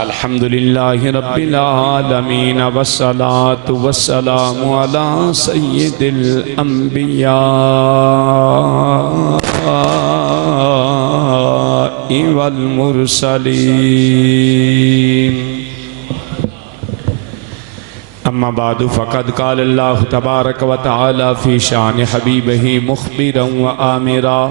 الحمدللہ رب العالمین والصلاة والسلام علی سید الانبیاء والمرسلین اما بعد فقد قال اللہ تبارک و تعالی فی شان حبیبہ مخبرا و آمرا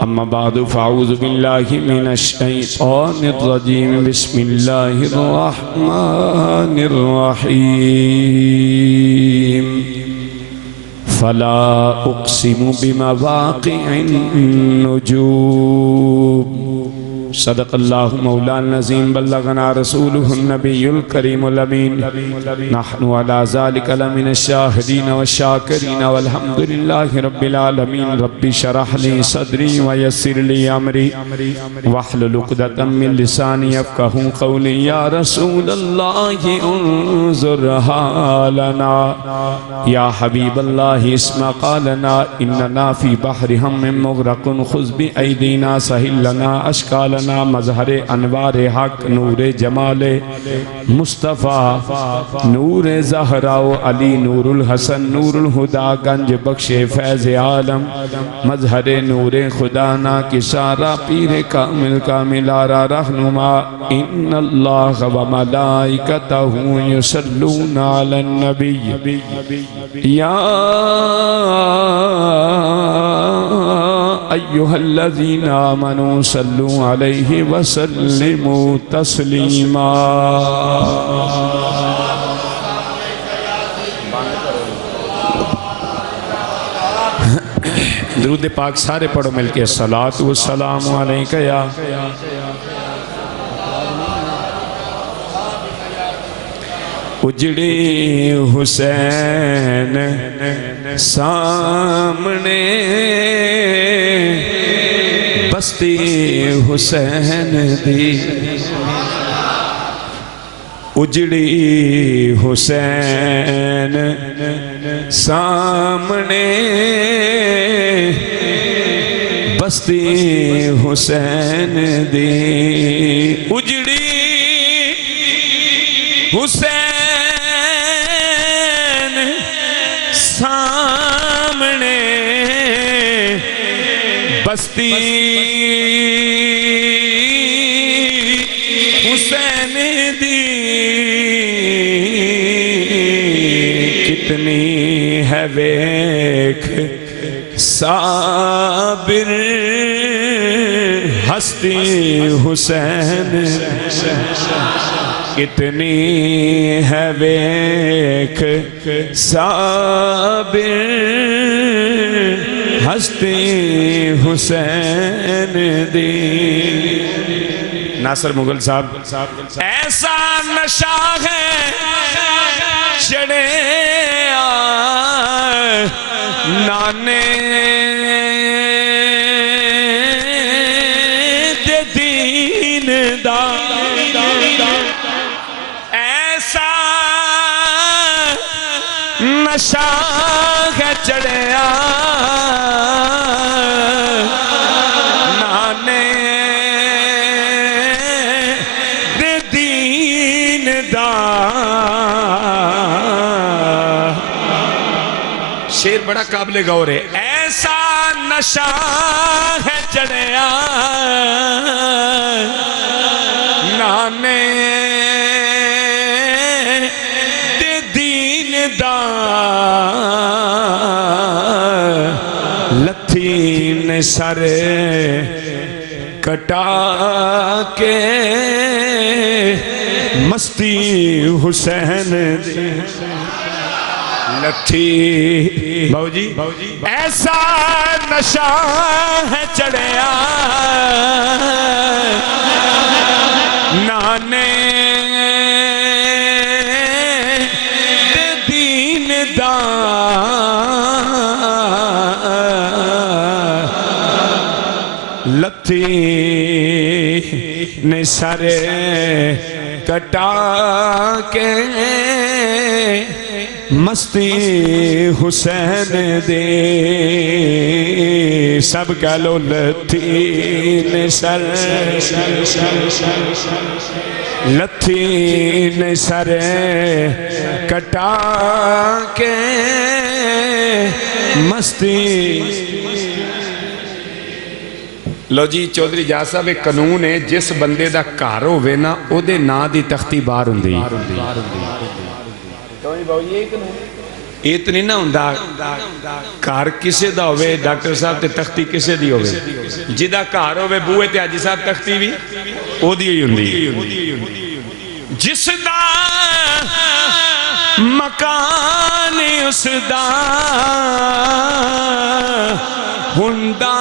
اما بعد فاعوذ باللہ من الشیطان الرجیم بسم اللہ الرحمن الرحیم فلا اقسم بمواقع النجوم صدق اللہ مولانا العظیم بلغنا رسولہ النبی الکریم الامین نحن علی ذالک لمن الشاہدین والشاکرین والحمدللہ رب العالمین رب شرح لی صدری ویسر لی امری واحلل عقدۃ من لسانی یفقہوا قولی یا رسول اللہ انظر حالنا یا حبیب اللہ اسمع قالنا اننا فی بحر ہم مغرق خذ بایدینا سہل لنا اشکالنا مظہر انوار حق نور جمال مصطفیٰ نور زہرا و علی نور الحسن نور الہدا گنج بخش فیض عالم مظہر نور خدا نا کسارا پیر کامل کامل آرا رہنما ان اللہ و ملائکتہ یصلون علی النبی یا ایہا الذین آمنوا صلوا علیہ وسلموا تسلیما درود پاک سارے پڑھو مل کے الصلاۃ والسلام علیکہ یا اجڑے حسین سامنے بستی حسین دی اجڑی حسین سامنے بستی حسین دی اجڑی حسین سامنے بستی حسین دی کتنی ہے ویکھ صابر ہستی حسین کتنی ہے ویکھ صابر ہستی حسین دی ناصر مغل صاحب ایسا نشہ ہے چڑھے نانے دے دین دا ایسا نشہ ہے چڑھے شیر بڑا قابل غور ہے ایسا نشہ ہے چڑھیا نانے دے دین دا لتھی نے سر کٹا کے مستی حسین دی لٹھی بھاؤ جی ایسا نشہ ہے چڑھیا نانے دے دین دا لٹھی نے سارے کٹا کے مستی حسین دے سب کہہ لو لتھین سر لتھین سر کٹا کے مستی لو جی چودھری جا صاحب ایک قانون ہے جس بندے دا کار ہوئے نا او دے نا دی تختی بار ہوندی یہ تو نہیں نا ہوندہ کار کسے دا ہوئے ڈاکٹر صاحب تے تختی کسے دی ہوئے جدہ کار ہوئے بوئے تے آجی صاحب تختی بھی او دی ہوندی جس دا مکان اس دا ہوندہ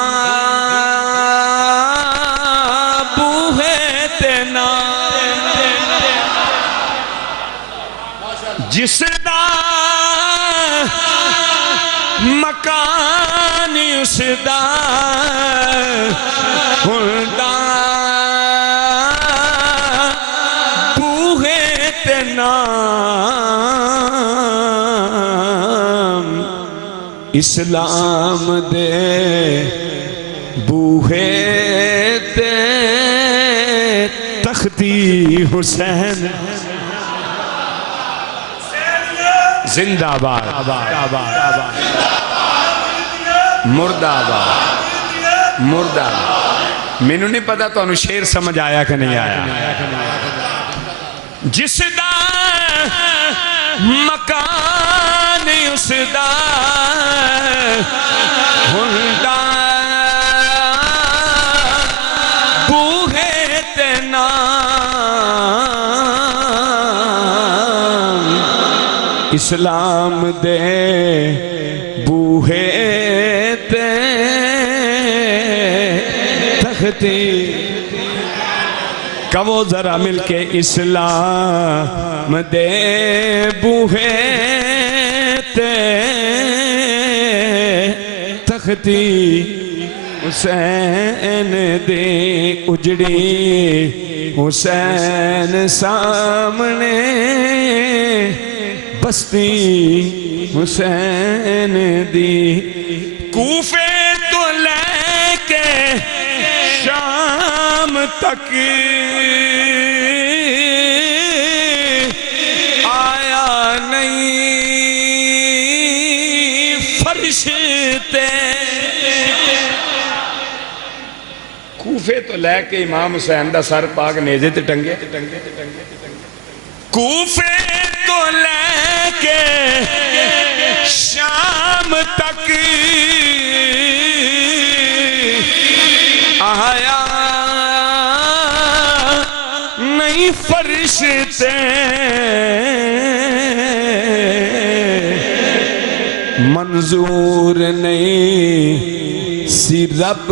جس دا مکان اس دا ہوندا بوہے تے نام اسلام دے بوہے تے تختی حسین زندہ آباد مردہ آباد مردہ آباد میں نہیں پتا تو انہوں شیر سمجھ آیا کہ نہیں آیا جس دا مکان اس دا ہوندا بوہے تے نام اسلام دے بوہے تے تختی کہو ذرا مل کے اسلام دے بوہے تے تختی حسین دے اجڑی حسین سامنے بستی حسین دی کوفے تو لے کے شام تک آیا نہیں فرشتے کوفے تو لے کے امام حسین دا سر پاک نیزے تے ٹنگے کوفے تو لے کے شام تک آیا نہیں فرشتے منظور نہیں سی رب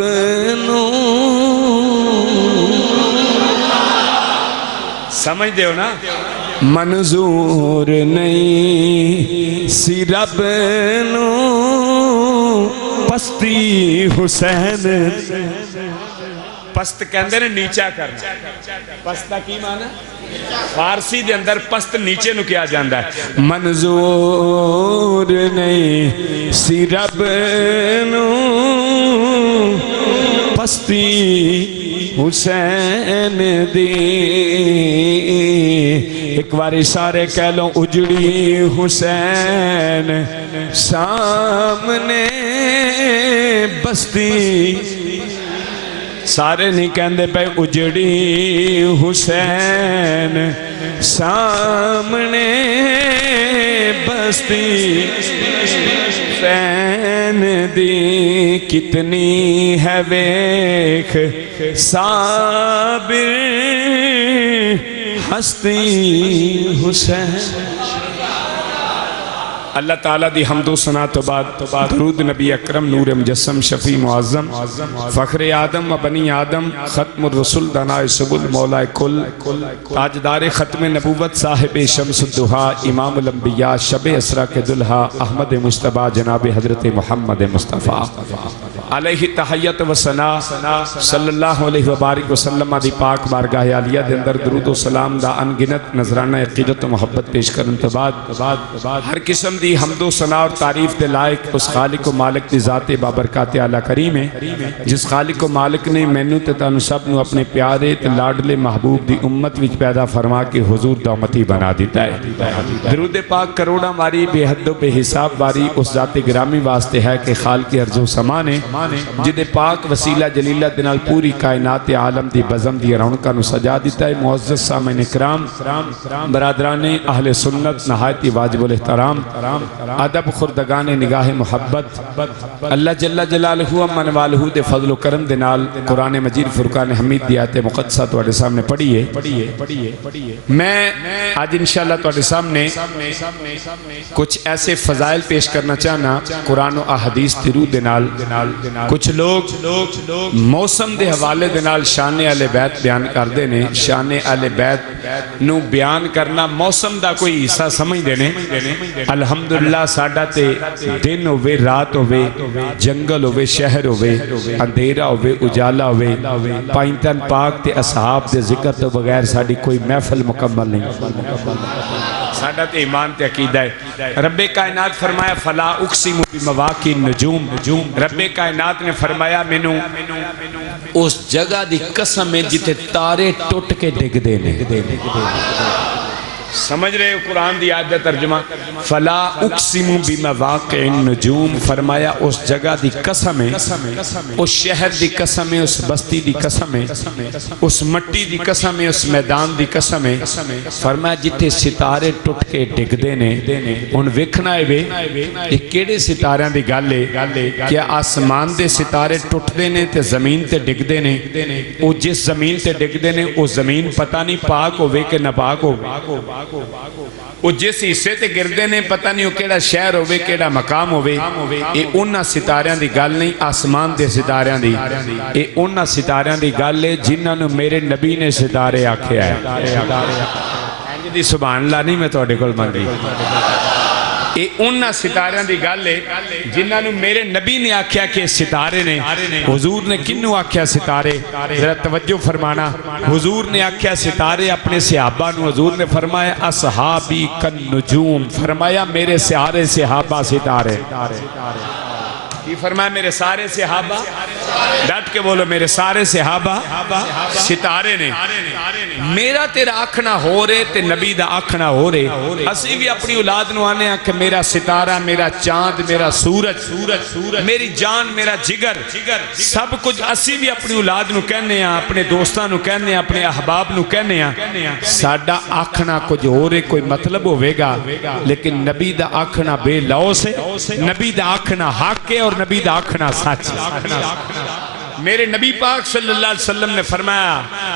نو سمجھ دے ہو نا منظور نہیں سی رب نو پستی حسین پست کہندے نے نیچا کرنا پستہ کی معنی فارسی دے اندر پست نیچے نو کیا جاندہ ہے منظور نہیں سی رب نو پستی حسین دی ایک باری سارے کہہ لو اجڑی حسین سامنے بستی سارے نہیں کہندے پہ اجڑی حسین سامنے بستی حسین دی کتنی ہے ویکھ صابر ہستی حسین اللہ تعالیٰ دی حمد و ثنا تو بعد درود نبی اکرم نور مجسم شفیع معظم فخر آدم و بنی آدم ختم الرسل دنائے سبل مولا کل تاجدار ختم نبوت صاحب شمس الدہا امام الانبیاء شب اسرا کے دلہا احمد مصطفیٰ جناب حضرت محمد مصطفیٰ علیہ تحیت و ثنا صلی اللہ علیہ وبارک وسلم دی پاک بارگاہ عالیہ دے اندر درود و سلام دا انگنت نظرانہ عقیدت و محبت پیش کرن تو بعد ہر قسم دی حمد و ثنا اور تعریف دے لائق اس خالق و مالک دی ذات بابرکات اعلی کریم ہے جس خالق و مالک نے مینوں تے تانوں سب نو اپنے پیارے تے لاڈلے محبوب دی امت وچ پیدا فرما کے حضور دا امتی بنا دیتا ہے۔ درود پاک کروڑا ماری بے حد و بے حساب باری اس ذات گرامی واسطے ہے کہ خالق ارض و سما نے جدے پاک وسیلہ جلیلہ دنال پوری کائنات عالم دی بزم دی رونقاں نو سجا دیتا ہے۔ معزز سامعین کرام برادران اہل سنت نہایت واجب الاحترام ادب خردگان نگاہ محبت اللہ جل جلالہ امن والہ دے فضل و کرم دے نال قرآن مجید فرقان حمید دی آیت مقدسہ تواڈے سامنے پڑھیے میں آج انشاءاللہ تواڈے سامنے کچھ ایسے فضائل پیش کرنا چاہنا قرآن و احادیث دی روح دے نال کچھ لوگ موسم دے حوالے دے نال شان اہل بیت بیان کردے نے شان اہل بیت نو بیان کرنا موسم دا کوئی حصہ سمجھ دینے الحمدللہ ساڈا تے دن ہوئے رات ہوئے جنگل ہوئے شہر ہوئے اندھیرا ہوئے اجالا ہوئے پائنتن پاک تے اصحاب دے ذکر تو بغیر ساڈی کوئی محفل مکمل نہیں ساڈا تے ایمان تے عقیدہ ہے۔ رب کائنات فرمایا فلا اقسم بمواقع النجوم رب کائنات نے فرمایا مینوں اس جگہ دی قسم ہے جتے تارے ٹوٹ کے ڈگ دینے سمجھ رہے ہو قرآن دی آیت ترجمہ فلا اقسم بمواقع النجوم فرمایا اس جگہ دی قسم ہے اس شہر دی قسم ہے اس بستی دی قسم ہے اس مٹی دی قسم ہے اس میدان دی قسم ہے فرمایا جتے ستارے ٹوٹ کے ڈگ دینے ان ویکھنا ہے وے یہ کیڑے ستاریاں دی گل ہے کیا آسمان دے ستارے ٹوٹ دینے تے زمین تے ڈگ دینے او جس زمین تے ڈگ دینے او زمین پتہ نہیں پاک ہوئے کہ ناپاک ہوئے وہ جس حصے تے گردے نے پتہ نہیں وہ کیڑا شہر ہوئے کیڑا مقام ہوئے اے انہاں ستاریاں دی گل نہیں آسمان دے ستاریاں دی اے انہاں ستاریاں دی گل ہے جنہاں نو میرے نبی نے ستارے آکھیا ہے دی سبحان اللہ نہیں میں توڑے کول منگی اے انہاں ستاریاں دی گل ہے جنہاں نو میرے نبی نے آکھیا کہ ستارے نے حضور نے کنوں آکھیا ستارے ذرا توجہ فرمانا حضور نے آکھیا ستارے اپنے صحابہ نو حضور نے فرمایا اصحابی کن نجوم فرمایا میرے سارے صحابہ ستارے یہ فرمایا میرے سارے صحابہ ڈٹ کے بولو میرے سارے صحابہ ستارے نے میرا تیرا آکھنا ہو رہے تے نبی دا آکھنا ہو رہے اسی بھی اپنی اولاد نو آنے کہ میرا ستارہ میرا چاند میرا سورج میری جان میرا جگر سب کچھ اسی بھی اپنی اولاد نو کہنے ہیں اپنے دوستان نو کہنے ہیں اپنے احباب نو کہنے ہیں ساڈا آکھنا کچھ ہو رہے کوئی مطلب ہوئے گا لیکن نبی دا آکھنا بے لو سے نبی دا آکھنا حق ہے اور نبی دا آکھنا سچ میرے نبی پاک صلی اللہ علیہ وسلم نے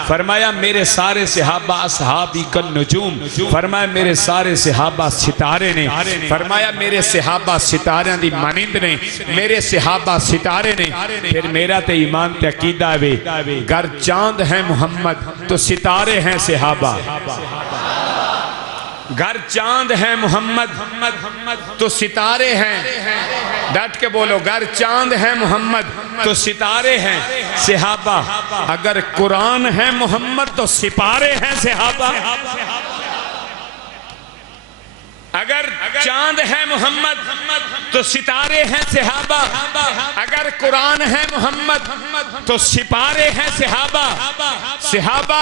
فرمایا میرے سارے صحابہ اصحابی کن نجوم فرمایا میرے سارے صحابہ ستارے نے فرمایا میرے صحابہ ستاریاں دی مانند نے میرے صحابہ ستارے نے پھر میرا تے ایمان تے عقیدہ ہے گر چاند ہیں محمد تو ستارے ہیں صحابہ گر چاند ہیں محمد تو ستارے ہیں ڈٹ کے بولو گر چاند ہیں محمد تو ستارے ہیں صحابہ اگر قرآن ہے محمد تو سپارے ہیں صحابہ اگر چاند ہے محمد تو ستارے ہیں صحابہ اگر قرآن ہے محمد تو سپارے ہیں صحابہ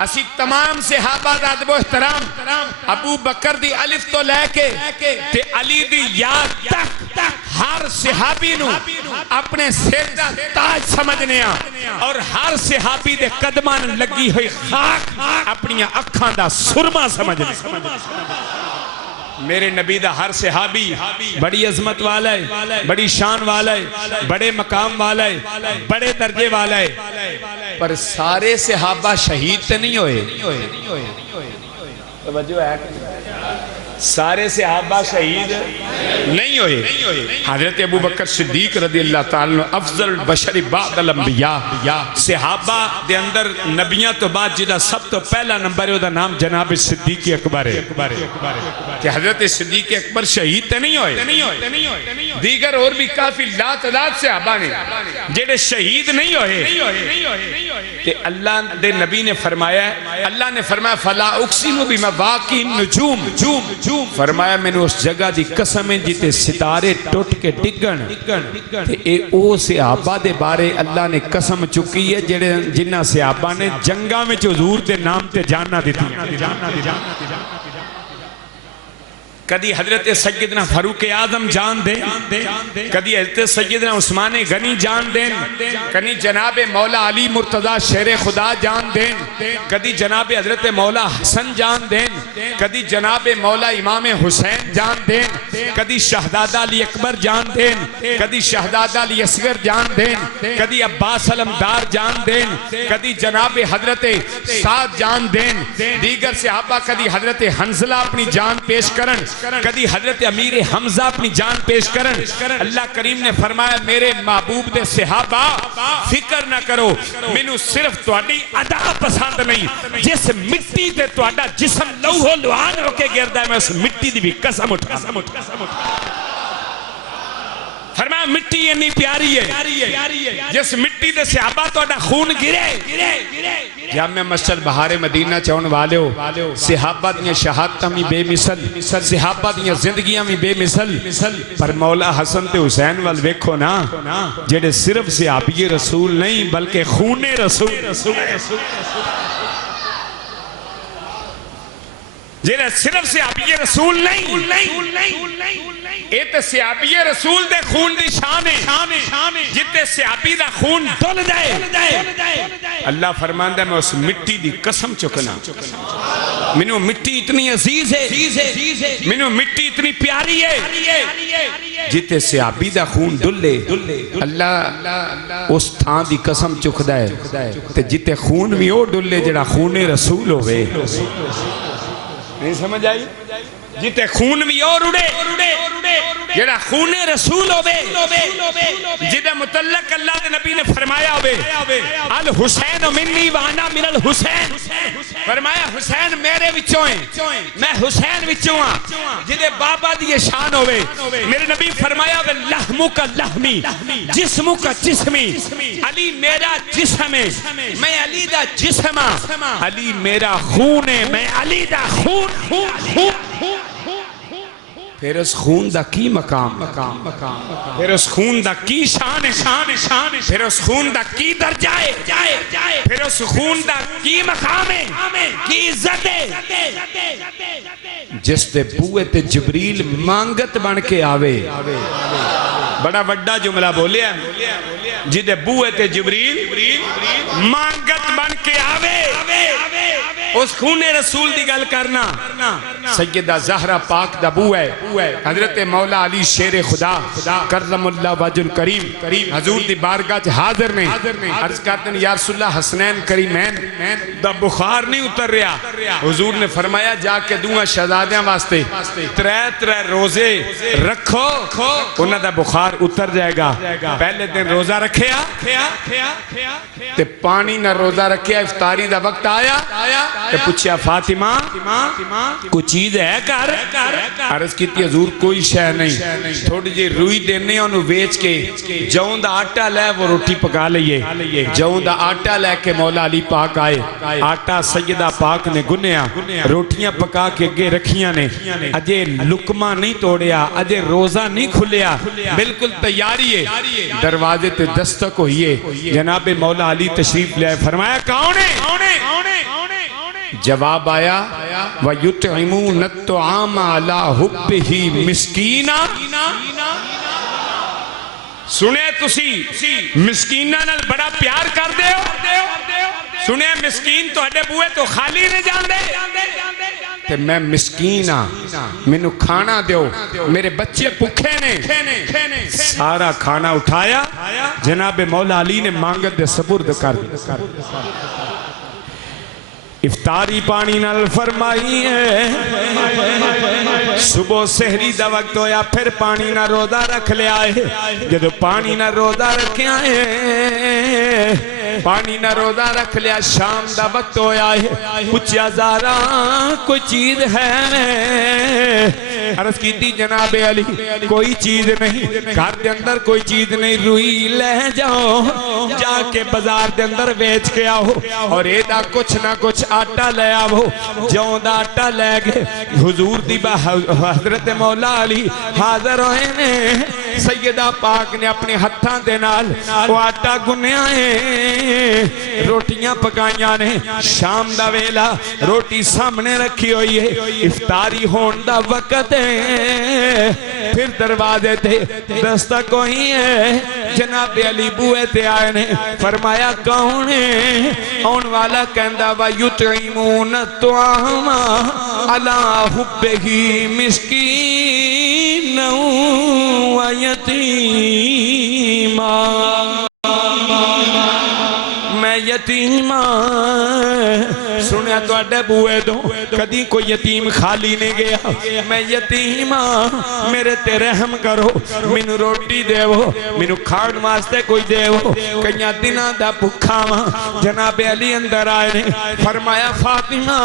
اسی تمام صحابہ دا ادب و احترام ابو بکر دی الف تو لے کے تے علی دی یاد تک ہر صحابی نو اپنے سر دا تاج سمجھنے اور ہر صحابی دے قدمان لگی ہوئی خاک اپنی اکھاں دا سرما سمجھنے میرے نبی دا ہر صحابی بڑی عظمت والا ہے بڑی شان والا ہے بڑے مقام والا ہے بڑے درجے والا ہے پر سارے صحابہ شہید تے نہیں ہوئے توجہ ہے سارے صحابہ شہید نہیں ہوئے. حضرت ابو بکر صدیق رضی اللہ تعالیٰ افضل البشر بعد الانبیاء صحابہ دے اندر نبیاں تو بعد جدا سب تو پہلا نمبر ہے وہ دا نام جناب صدیق اکبر ہے کہ حضرت صدیق اکبر شہید تے نہیں ہوئے. دیگر اور بھی کافی لا تعداد صحابہ نے جڑے شہید نہیں ہوئے کہ اللہ دے نبی نے فرمایا اللہ نے فرمایا فلا اقسم بمواقع النجوم فرمایا میں نے اس جگہ دی قسم ہے جیتے ستارے ٹوٹ کے ڈگن اے او صحابہ دے بارے اللہ نے قسم چکی ہے جنہ صحابہ نے جنگاں میں حضور دے نام تے جاننا دیتی. کدی حضرت سیدنا فاروق اعظم جان دیں, کدی حضرت سیدنا عثمان غنی جان دیں, کدی جناب مولا علی مرتضی شیر خدا جان دیں, کدی جناب حضرت مولا حسن جان دیں, کدی جناب مولا امام حسین جان دیں, کدی شہزادہ علی اکبر جان دیں, کدی شہزادہ علی اصغر جان دیں, کدی عباس علمدار جان دیں, کدی جناب حضرت سعد جان دیں, دیگر صحابہ کدی حضرت حنظلہ اپنی جان پیش کرن, کدی حضرت امیر حمزہ اپنی جان پیش کرن. اللہ کریم نے فرمایا میرے محبوب دے صحابہ فکر نہ کرو مینوں صرف تواڈی ادا پسند نہیں, جس مٹی تے تواڈا جسم لوہو لوہان ہو کے گردا ہے میں اس مٹی دی بھی قسم اٹھا. فرمایا مٹی اتنی پیاری ہے جس مٹی دے صحابہ تواڈا خون گرے. جامع مسجد بہار مدینہ چون والے ہو صحابہ دیاں شہادتاں بھی بے مثل, صحابہ دیاں زندگیاں بھی بے مثل, پر مولا حسن تے حسین وال ویکھو نا جڑے صرف صحابی رسول نہیں بلکہ خون رسول جنہیں صرف صحابی رسول نہیں اے تے صحابی رسول دے خون دی شان ہے جتے صحابی دا خون ڈل جائے. اللہ فرماندہ میں اس مٹی دی قسم چکنا منو مٹی اتنی عزیز ہے, منو مٹی اتنی پیاری ہے جتے صحابی دا خون ڈلے اللہ اس تھان دی قسم چکدا ہے تے جتے خون بھی او ڈلے جڑا خون رسول ہوئے. نہیں سمجھ آئی؟ جیتے خون بھی اور اڑے جیڑا خون رسول ہوئے جیدہ متعلق اللہ دے نبی نے فرمایا ہوئے الحسین منی وانا من الحسین, فرمایا حسین میرے وچوں ہیں میں حسین وچوں ہاں. جیدے بابا دی شان ہوئے میرے نبی فرمایا ہوئے لحمو کا لحمی جسمو کا جسمی, علی میرا جسم ہے میں علی دا جسم ہاں, علی میرا خون ہے میں علی دا خون. پھر اس خون دا کی مقام, پھر اس خون دا کی شان ہے, پھر اس خون دا کی درجہ ہے, پھر اس خون دا کی مقام ہے, کی عزت ہے. جس دے بوئے تے جبریل مانگت بن کے آوے, بڑا بڑا جملہ بولے ہیں جدے بوئے تے جبریل مانگت بن کے آوے, اس خون رسول دی گل کرنا. سیدہ زہرہ پاک دا بو ہے حضرت مولا علی شیر خدا کرم اللہ وجہ الکریم حضور دی بارگاہ حاضر نے عرض کرتے ہیں یا رسول اللہ حسنین کریمین دا بخار نہیں اتر رہا. حضور نے فرمایا جا کے دعا شہزادیاں واسطے ترے روزے رکھو انہاں دا بخار اتر جائے گا. پہلے دن روزہ رکھیا تے پانی نہ روزہ رکھیا, افطاری دا وقت آیا تے پوچھیا فاطمہ کوئی چیز ہے کر, عرض کیتی حضور کوئی شے نہیں, تھوڑی جی روئی دینے انہوں ویچ کے جون دا آٹا لے وہ روٹی پکا لئیے. جون دا آٹا لے کے مولا علی پاک آئے, آٹا سیدہ پاک نے گنیا, روٹیاں پکا کے گے رکھیاں نے, اجے لکمہ نہیں توڑیا, اجے روزہ نہیں کھلیا, بالکل تیاری ہے. دروازے تے دستک ہوئیے, جناب مولا علی تشریف لے فرمایا کون ہے؟ جواب آیا وَيُطْعِمُونَ الطَّعَامَ عَلَىٰ حُبِّهِ مِسْكِينًا. سنے تسی مسکینہ نال بڑا پیار کر دے ہو, سنے مسکین تو اڈے بوئے تو خالی نہیں جان دے تے میں مسکین ہاں مینوں کھانا دیو, میرے بچے بھوکے نے. سارا کھانا اٹھایا جناب مولا علی نے مانگت دے سپرد کر دی. افطاری پانی نال فرمائی ہے صبح سحری دا وقت ہویا پھر پانی نہ روزہ رکھ لیا ہے جدو پانی نہ روزہ رکھیا ہے پانی نہ روزہ رکھ لیا شام دا وقت ہویا ہے کچھ ہزارہ کوئی چیز ہے عرض کی تھی جناب علی کوئی چیز نہیں گھر دے اندر کوئی چیز نہیں روئی لے جاؤ جا کے بازار دے اندر بیچ کے آؤ اور ایدہ کچھ نہ کچھ آٹا لے آؤ جاؤں دا آٹا لے گئے حضور دی حضرت مولا علی حاضر ہوئے نے سیدہ پاک نے اپنے ہتھاں دے نال وہ آٹا گنیا ہے روٹیاں پکائیاں نے شام دا ویلا روٹی سامنے رکھی ہوئی ہے افطاری ہون دا وقت ہے پھر دروازے تے دستک ہوئی ہے جناب علی بوئے تے آئے نے فرمایا کون ہے آن والا کہندہ وَيُطْعِمُونَ الطَّعَامَ عَلَىٰ حُبِّهِ مِسْكِينًا وَيَتِيمًا میں یتیمہ سنیا تو اڈے بوئے دو کدی کوئی یتیم خالی نہیں گیا میں یتیمہ میرے تے رحم کرو مینو روٹی دے وہ مینو کھان واسطے کوئی دے وہ کئیاں دنہ دا پکھا ماں جناب علی اندر آئے نے فرمایا فاطمہ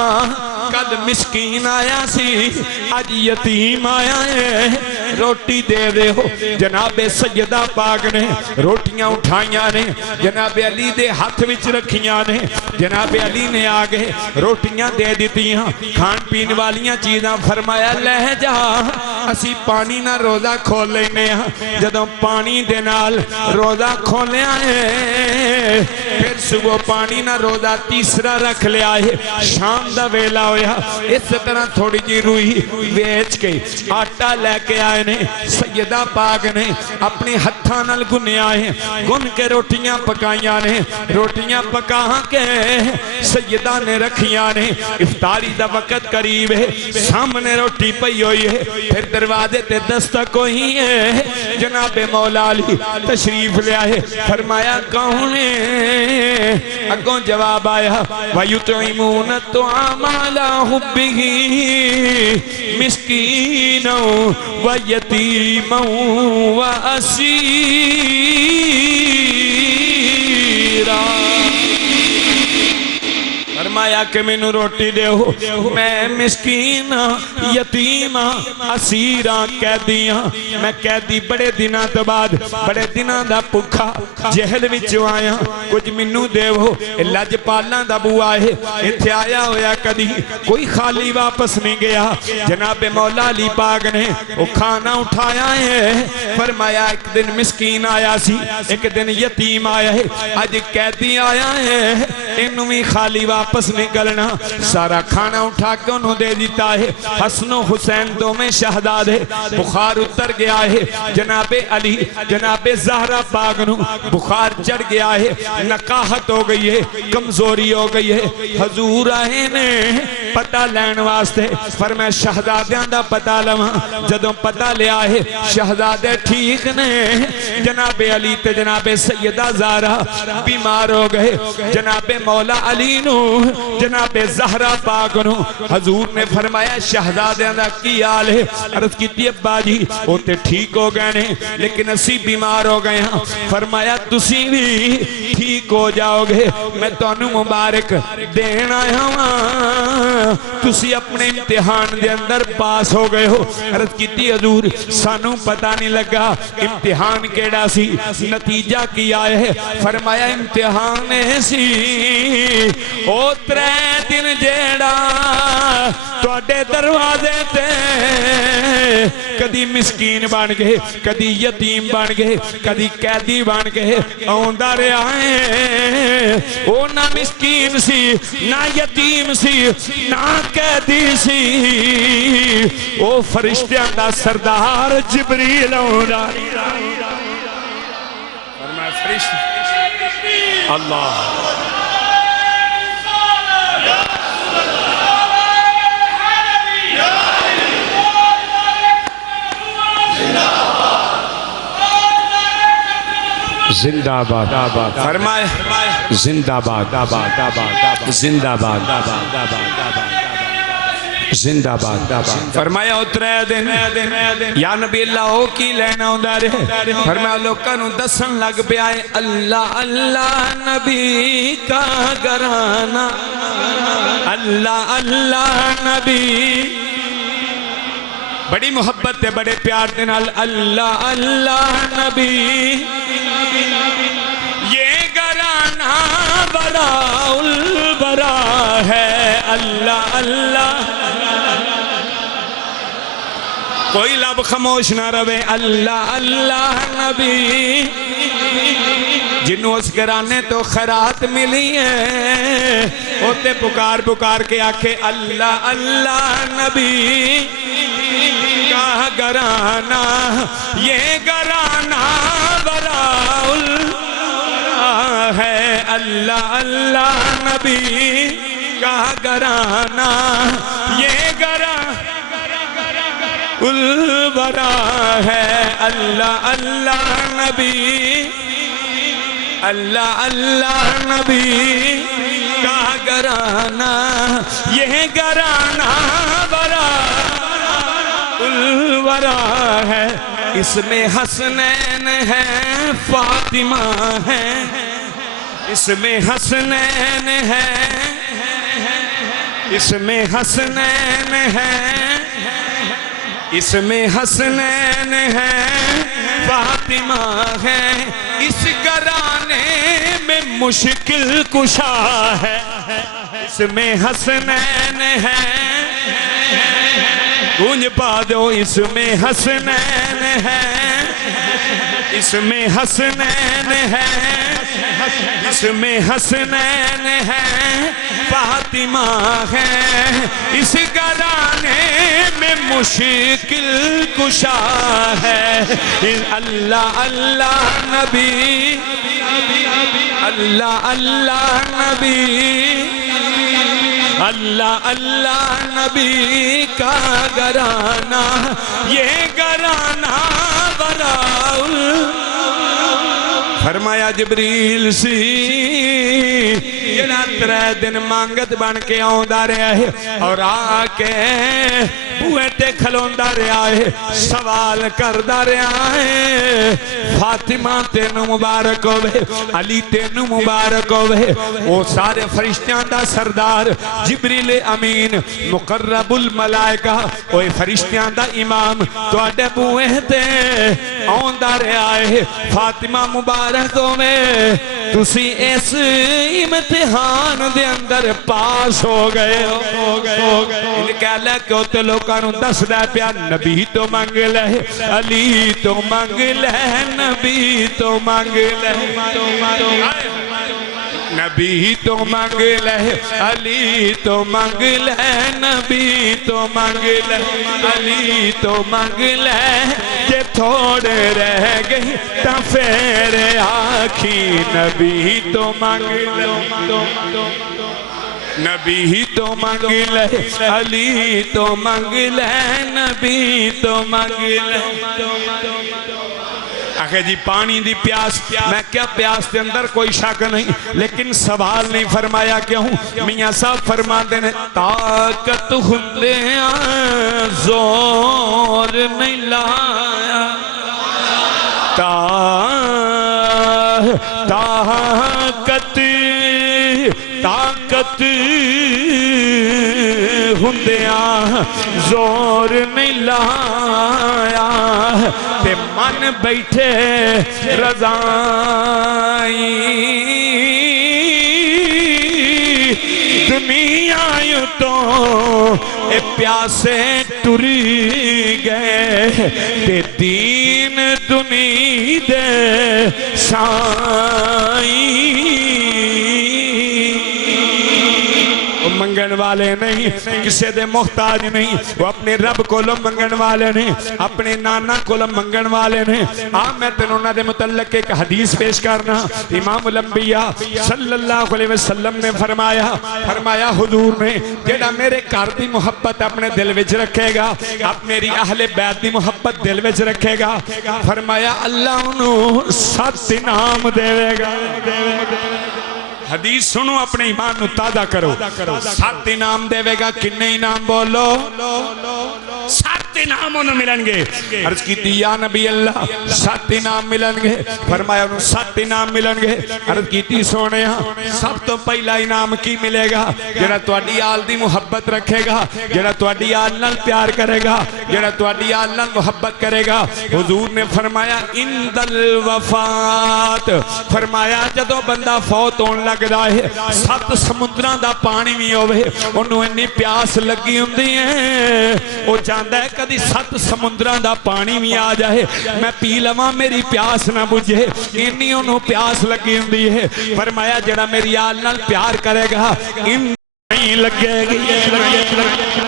کل مسکین آیا سی آج یتیم آیا ہے روٹی دے دے ہو جناب سیدہ پاک نے روٹیاں اٹھائیاں نے جناب علی دے ہاتھ وچ رکھیاں نے جناب علی نے آگے روٹیاں دے دیتی ہیں کھان پین والیاں چیزاں فرمایا لے جا اسی پانی نہ روزہ کھول لینے ہیں جدوں پانی دے نال روزہ کھولے آئے پھر صبح پانی نہ روزہ تیسرا رکھ لے آئے شام دا ویلا ہویا اس طرح تھوڑی جی روئی بیچ کے آٹا لے کے آئے نے سیدہ پاک نے اپنی ہتھاں نال گنے آئے گن کے روٹیاں پکائیاں نے روٹیاں پکا کے سیدہ نے رکھیاں نے افطاری دا وقت قریب ہے سامنے روٹی پئی ہوئی ہے پھر دروازے تے دستک ہوئی ہے جناب مولا علی تشریف لے آئے فرمایا کون ہے اگوں جواب آیا وَيُطْعِمُونَ الطَّعَامَ عَلَىٰ حُبِّهِ مِسْكِينًا وَيَتِيمًا وَأَسِيرًا فرمایا کہ میں نو روٹی دے ہو میں مسکین یتیم اسیراں قیدیاں میں قیدی بڑے دنوں تو بعد بڑے دنوں دا پکھا جہل وچوں آیا کچھ منو دے ہو لج پالاں دا بو آئے اتھے آیا ہویا کدی کوئی خالی واپس نہیں گیا جناب مولا علی پاک نے وہ کھانا اٹھایا ہے فرمایا ایک دن مسکین آیا سی ایک دن یتیم آیا ہے آج قیدی آیا ہے انہوں بھی خالی واپس نکلنا سارا کھانا اٹھا کے انہوں دے دیتا ہے حسن و حسین دو میں شہداد ہے بخار اتر گیا ہے جناب علی جناب زہرہ پاک نو بخار چڑھ گیا ہے نقاہت ہو گئی ہے کمزوری ہو گئی ہے حضور آئے نے پتہ لین واسطے فرمائے شہدادیاں دا پتہ لواں جدوں پتہ لیا ہے شہدادے ٹھیک نے جناب علی تے جناب سیدہ زہرہ بیمار ہو گئے جناب مولا علی نو جناب زہرہ پاک نو حضور نے فرمایا شہزادیاں دا کی حال ہے عرض کی ابا جی وہ تے ٹھیک ہو گئے نے لیکن اسی بیمار ہو گئے ہیں فرمایا تسی بھی ٹھیک ہو جاؤ گے میں تو انو مبارک دینا ہوں تسی اپنے امتحان دے اندر پاس ہو گئے ہو عرض کی حضور سانوں پتہ نہیں لگا امتحان کیڑا سی نتیجہ کیا ہے فرمایا امتحان سی او ترے دن جیڑا توڑے دروازے تے کدی مسکین بان گئے کدی یتیم بان گئے کدی قیدی بان گئے اوندہ رہے آئے او نہ مسکین سی نہ یتیم سی نہ قیدی سی او فرشتیاں دا سردار جبریل اوندہ فرمائے فرشت اللہ زندہ باد فرمائے زندہ باد زندہ باد زندہ باد فرمایا اترے دن یا نبی اللہ ہو کی لینا ہوندہ رہے فرمایا لوکانو دسن لگ بیائے اللہ اللہ نبی کا گرانا اللہ اللہ نبی بڑی محبت ہے بڑے پیار دنال اللہ اللہ نبی یہ گرانا براء البراء ہے اللہ اللہ کوئی لب خاموش نہ روے اللہ اللہ نبی جنہوں اس گرانے تو خیرات ملی ہے ہوتے پکار پکار کے آکھے اللہ اللہ نبی کا گرانا یہ گرانا براء البراء ہے اللہ اللہ نبی کا گرانا یہ گرانا البراء ہے اللہ اللہ نبی اللہ اللہ نبی کا گرانا یہ گرانا براء البراء ہے اس میں حسنین ہیں فاطمہ ہیں اس میں حسنین ہیں اس میں حسنین ہیں اس میں حسنین ہیں فاطمہ ہیں اس گرانے میں مشکل کشا ہے اس میں حسنین ہیں گونج پا دو اس میں حسنین ہیں اس میں حسنین ہیں اس میں حسنین ہیں فاطمہ ہیں اس گرانے میں مشکل کشا ہے اللہ اللہ نبی اللہ اللہ نبی اللہ اللہ نبی کا گرانا یہ گرانا براء فرمایا جبریل سی جڑا ترے دن مانگت بن کے آؤندا رہا ہے اور آکے بوئے تے کھلوندا رہا ہے سوال کردہ رہا ہے فاطمہ تینو مبارک ہوئے علی تینو مبارک ہوئے وہ سارے فرشتیاں دا سردار جبریل امین مقرب الملائکہ وہ فرشتیاں دا امام تو اڈے بوئے تے آؤندا رہا ہے فاطمہ مبارک ہوئے تسی اس امتحان دے اندر پاس ہو گئے ان کہہ لے کہ ہوتے لوکانوں دس دے پیا نبی تو مانگ لے علی تو مانگ لے نبی تو مانگ لے نبی تو مانگ لے علی تو مانگ لے نبی تو مانگ لے علی تو مانگ لے کہ تھوڑے رہ گئی تا پھر آکھی نبی تو مانگ لے نبی تو مانگ لے علی تو مانگ لے نبی تو مانگ لے آخر جی پانی دی پیاس میں کیا پیاس دے اندر کوئی شک نہیں لیکن سوال نہیں فرمایا کیوں میاں صاحب فرما دینے طاقت ہندیاں زور نہیں لایا طاقت ہندیاں زور نہیں لایا تے من بیٹھے رضائی دنیا یوں تو اے پیاسے ٹری گئے تے دین دنیا دے سائی منگن والے نہیں، کسے دے محتاج نہیں، وہ اپنے رب کو لو منگن والے نہیں، اپنے نانا کو لو منگن والے نہیں۔ میں تینوں نہ دے متعلق ایک حدیث پیش کرنا۔ امام الانبیاء صلی اللہ علیہ وسلم نے فرمایا حضور نے جیڑا میرے گھر دی محبت اپنے دل وچ رکھے گا، اب میری اہل بیت دی محبت دل وچ رکھے گا، فرمایا اللہ انہوں 7 انعام دے گا۔ حدیث سنو، اپنے ایمان نو تازہ کرو۔ 7 انعام دے گا۔ کنے انعام بولو؟ 7 انعام انہوں ملن گے۔ عرض کی تھی یا نبی اللہ 7 انعام ملن گے؟ فرمایا انہوں 7 انعام ملن گے۔ عرض کی تھی سونے سب تو پہلا انعام کی ملے گا؟ جڑا تواڈی آل دی محبت رکھے گا، جڑا تواڈی آل نال پیار کرے گا، جڑا تواڈی آل نال محبت کرے گا۔ حضور نے فرمایا عند الوفات، فرمایا جدو بندہ فوت ہون لگ ہے 7 سمندران دا پانی بھی ہوئے، انہوں انی پیاس لگی ہوندی ہے، وہ چاہتا ہے کدی 7 سمندران دا پانی بھی آ جائے میں پی لواں میری پیاس نہ بجھے، انی انہوں پیاس لگی ہوندی ہے۔ فرمایا جڑا میری آل نال پیار کرے گا ان نہیں لگے گی۔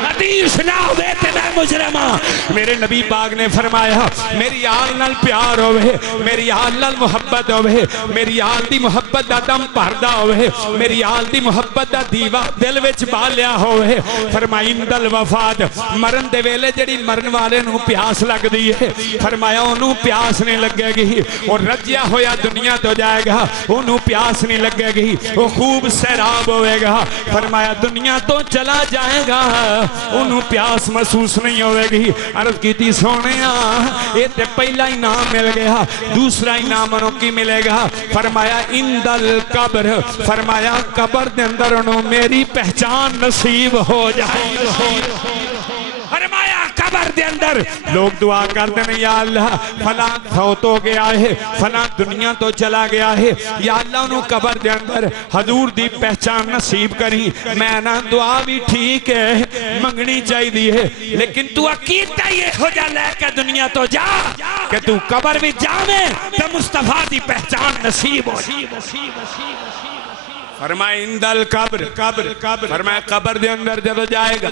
حدیث نہ ہوئے تے میں مجرمہ۔ میرے نبی پاک نے فرمایا میری آل نال پیار ہوئے، میری آل نال محبت ہوئے، میری آل دی محبت دا دم پردہ ہوئے، میری آل دی محبت دا دیوہ دل وچ بالیا ہوئے۔ فرمایا اندل وفات، مرن دے ویلے جڑی مرن والے نو پیاس لگ دی ہے، فرمایا انہوں پیاس نہیں لگے گی، اور رجیا ہویا دنیا تو جائے گا، انہوں پیاس نہیں لگے گی، وہ خوب سیراب ہوئے گا۔ فرمایا دنیا تو چلا جائے گا، انہوں پیاس محسوس نہیں ہوئے گی۔ عرض کی تھی سونے یہ تے پہلا انعام مل گیا، دوسرا انعام انہوں کی ملے گا؟ فرمایا اندل قبر، فرمایا قبر دے اندر انہوں میری پہچان نصیب ہو جائے۔ فرمایا قبر دے اندر لوگ دعا کرتے ہیں یا اللہ فلاں فوت ہو گیا ہے، فلاں دنیا تو چلا گیا ہے، یا اللہ انہوں قبر دے اندر حضور دی پہچان نصیب کریں۔ میں نا دعا بھی ٹھیک ہے منگنی چاہی دی ہے، لیکن تو عقیدہ یہ ہو جا لے کہ دنیا تو جا کہ تو قبر بھی جاوے تو مصطفیٰ دی پہچان نصیب ہو جائے۔ فرمائے اندل قبر، فرمائے قبر دے اندر جب جائے گا،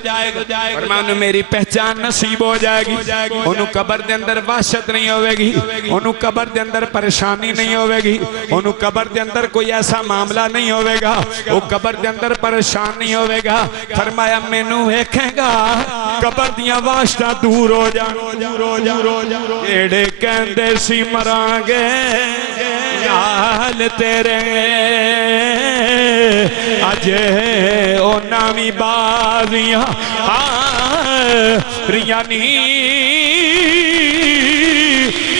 فرمائے انہوں میری پہچان نصیب ہو جائے گی، انہوں قبر دے اندر وحشت نہیں ہوئے گی، انہوں قبر دے اندر پریشانی نہیں ہوئے گی، انہوں قبر دے اندر کوئی ایسا معاملہ نہیں ہوئے گا، وہ قبر دے اندر پریشان نہیں ہوئے گا۔ فرمایا مینوں ویکھیں گا قبر دیاں وحشتاں دور ہو جان، ایڑے کہندے سی مراں گے یال تیرے اجے او نامی بازیاں ریانی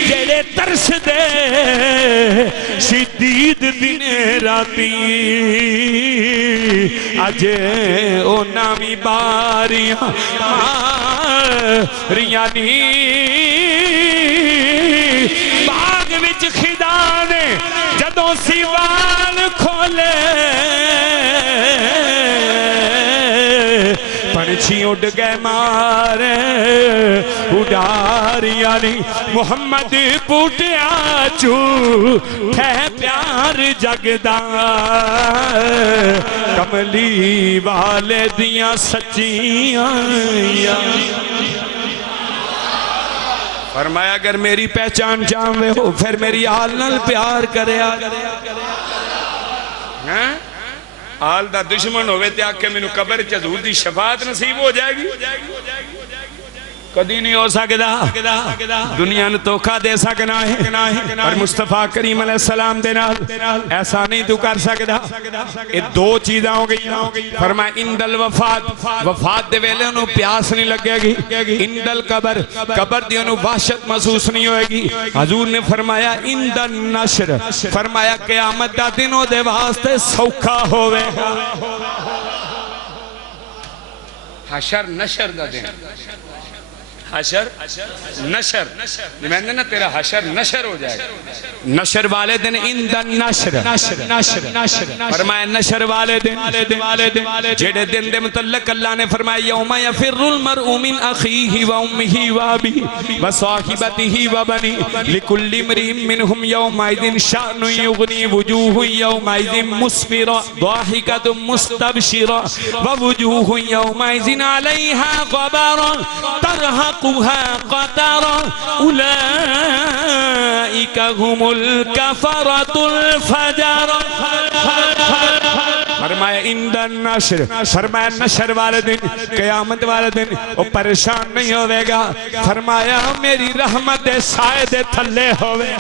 جیڑے ترس دے شدید دن راتی اجے او نامی باریاں ریانی باغ وچ خدانے جدوں سیوال کھولے پنچھی اڑ گئے مارے اڈاریاں نہیں محمد پوٹیا چو ہے پیار جگدان کملی والے دیاں سچیاں۔ فرمایا اگر میری پہچان چاہوے ہو پھر میری آل نال پیار کرے آل دا دشمن ہوئے تے آکے میں نو قبر حضور دی شفاعت نصیب ہو جائے گی، کدی نہیں ہو سکتا۔ دنیا نے دھوکا دے سکنا ہے اور مصطفیٰ کریم علیہ السلام دے نال ایسا نہیں تو کر سکتا۔ یہ 2 چیزاں ہو گئی۔ فرمایا اندل وفات، وفات دے ویلے انہوں پیاس نہیں لگے گی۔ اندل قبر، قبر دی انہوں وحشت محسوس نہیں ہوئے گی۔ حضور نے فرمایا اندل نشر، فرمایا قیامت دا دنوں دے واسطے سوکھا ہوئے۔ حشر نشر دا دن، حشر نشر میں نے نا تیرا حشر نشر ہو جائے گا نشر والے دن اند النشر فرمایا نشر والے دن جڑے دن دے متعلق اللہ نے فرمایا یوم یفر المرء من اخیہ و امہ و ابیہ و صاحبتہ و بنیہ لکل امرئ منہم یومئذ شأن یغنی وجوہ یومئذ مسفرہ ضاحکۃ مستبشرہ ووجوہ یومئذ علیہا غبرہ ترہقها قطرہ اولئک هم الکفرۃ الفجرہ فرمایا اند النشر فرمایا نشر والے دن قیامت والے دن وہ پریشان نہیں ہوئے گا فرمایا میری رحمت سائے دے تھلے ہوئے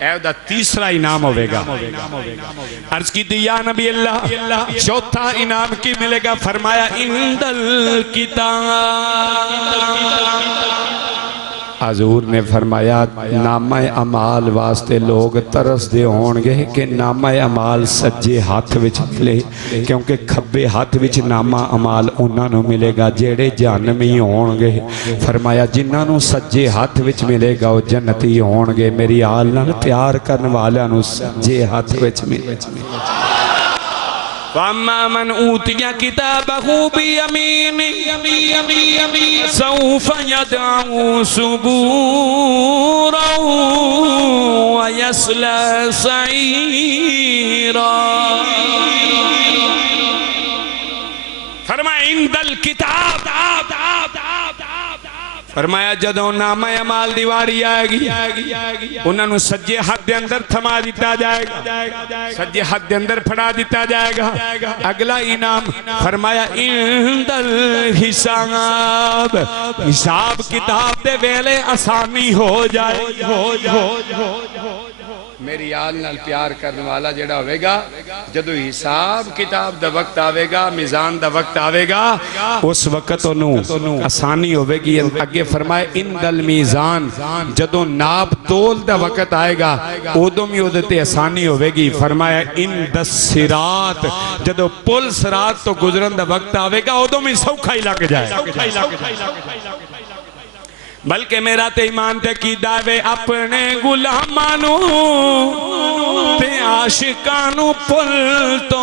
اے دا تیسرا انعام ہوئے گا عرض کی دی یا نبی اللہ چوتھا انعام کی ملے گا فرمایا اند الکتاب حضور نے فرمایا نامہ عمال واسطے لوگ ترس دے ہونگے کہ نامہ عمال سجے ہاتھ وچ ملے کیونکہ کھبے ہاتھ وچ نامہ عمال انہاں نو ملے گا جیڑے جہنمی ہونگے فرمایا جنہاں نو سجے ہاتھ وچ ملے گا وہ جنتی ہونگے میری آل نال پیار کرن والیاں نو سجے ہاتھ وچ ملے وَأَمَّا مَنْ أُوتِيَ كِتَابَهُ بِيَمِينِهِ سَوْفَ يَدْعُو ثُبُورًا وَيَصْلَى سَعِيرًا فرمایا عند الکتاب فرمایا جدوں نامہ عمال دیواری آئے گی انہوں نے سجے ہاتھ دے اندر تھما دیتا جائے گا سجے ہاتھ دے اندر پھڑا دیتا جائے گا اگلا انعام فرمایا عند الحساب حساب کتاب دے ویلے آسانی ہو جائے میری آل نال پیار کرنے والا جڑا ہوئے گا جدو حساب کتاب دا وقت آوے گا میزان دا وقت آوے گا اس وقت انہوں آسانی ہوئے گی اگے فرمائے اند المیزان جدو ناب تول دا وقت آئے گا اودوں میں اودتے آسانی ہوئے گی فرمایا اند الصراط جدو پل صراط تو گزرن دا وقت آوے گا اودوں میں سوکھا ہی لگ جائے بلکہ میرا تے ایمان تے کی دعوے اپنے غلامانو تے عاشقانو پل تو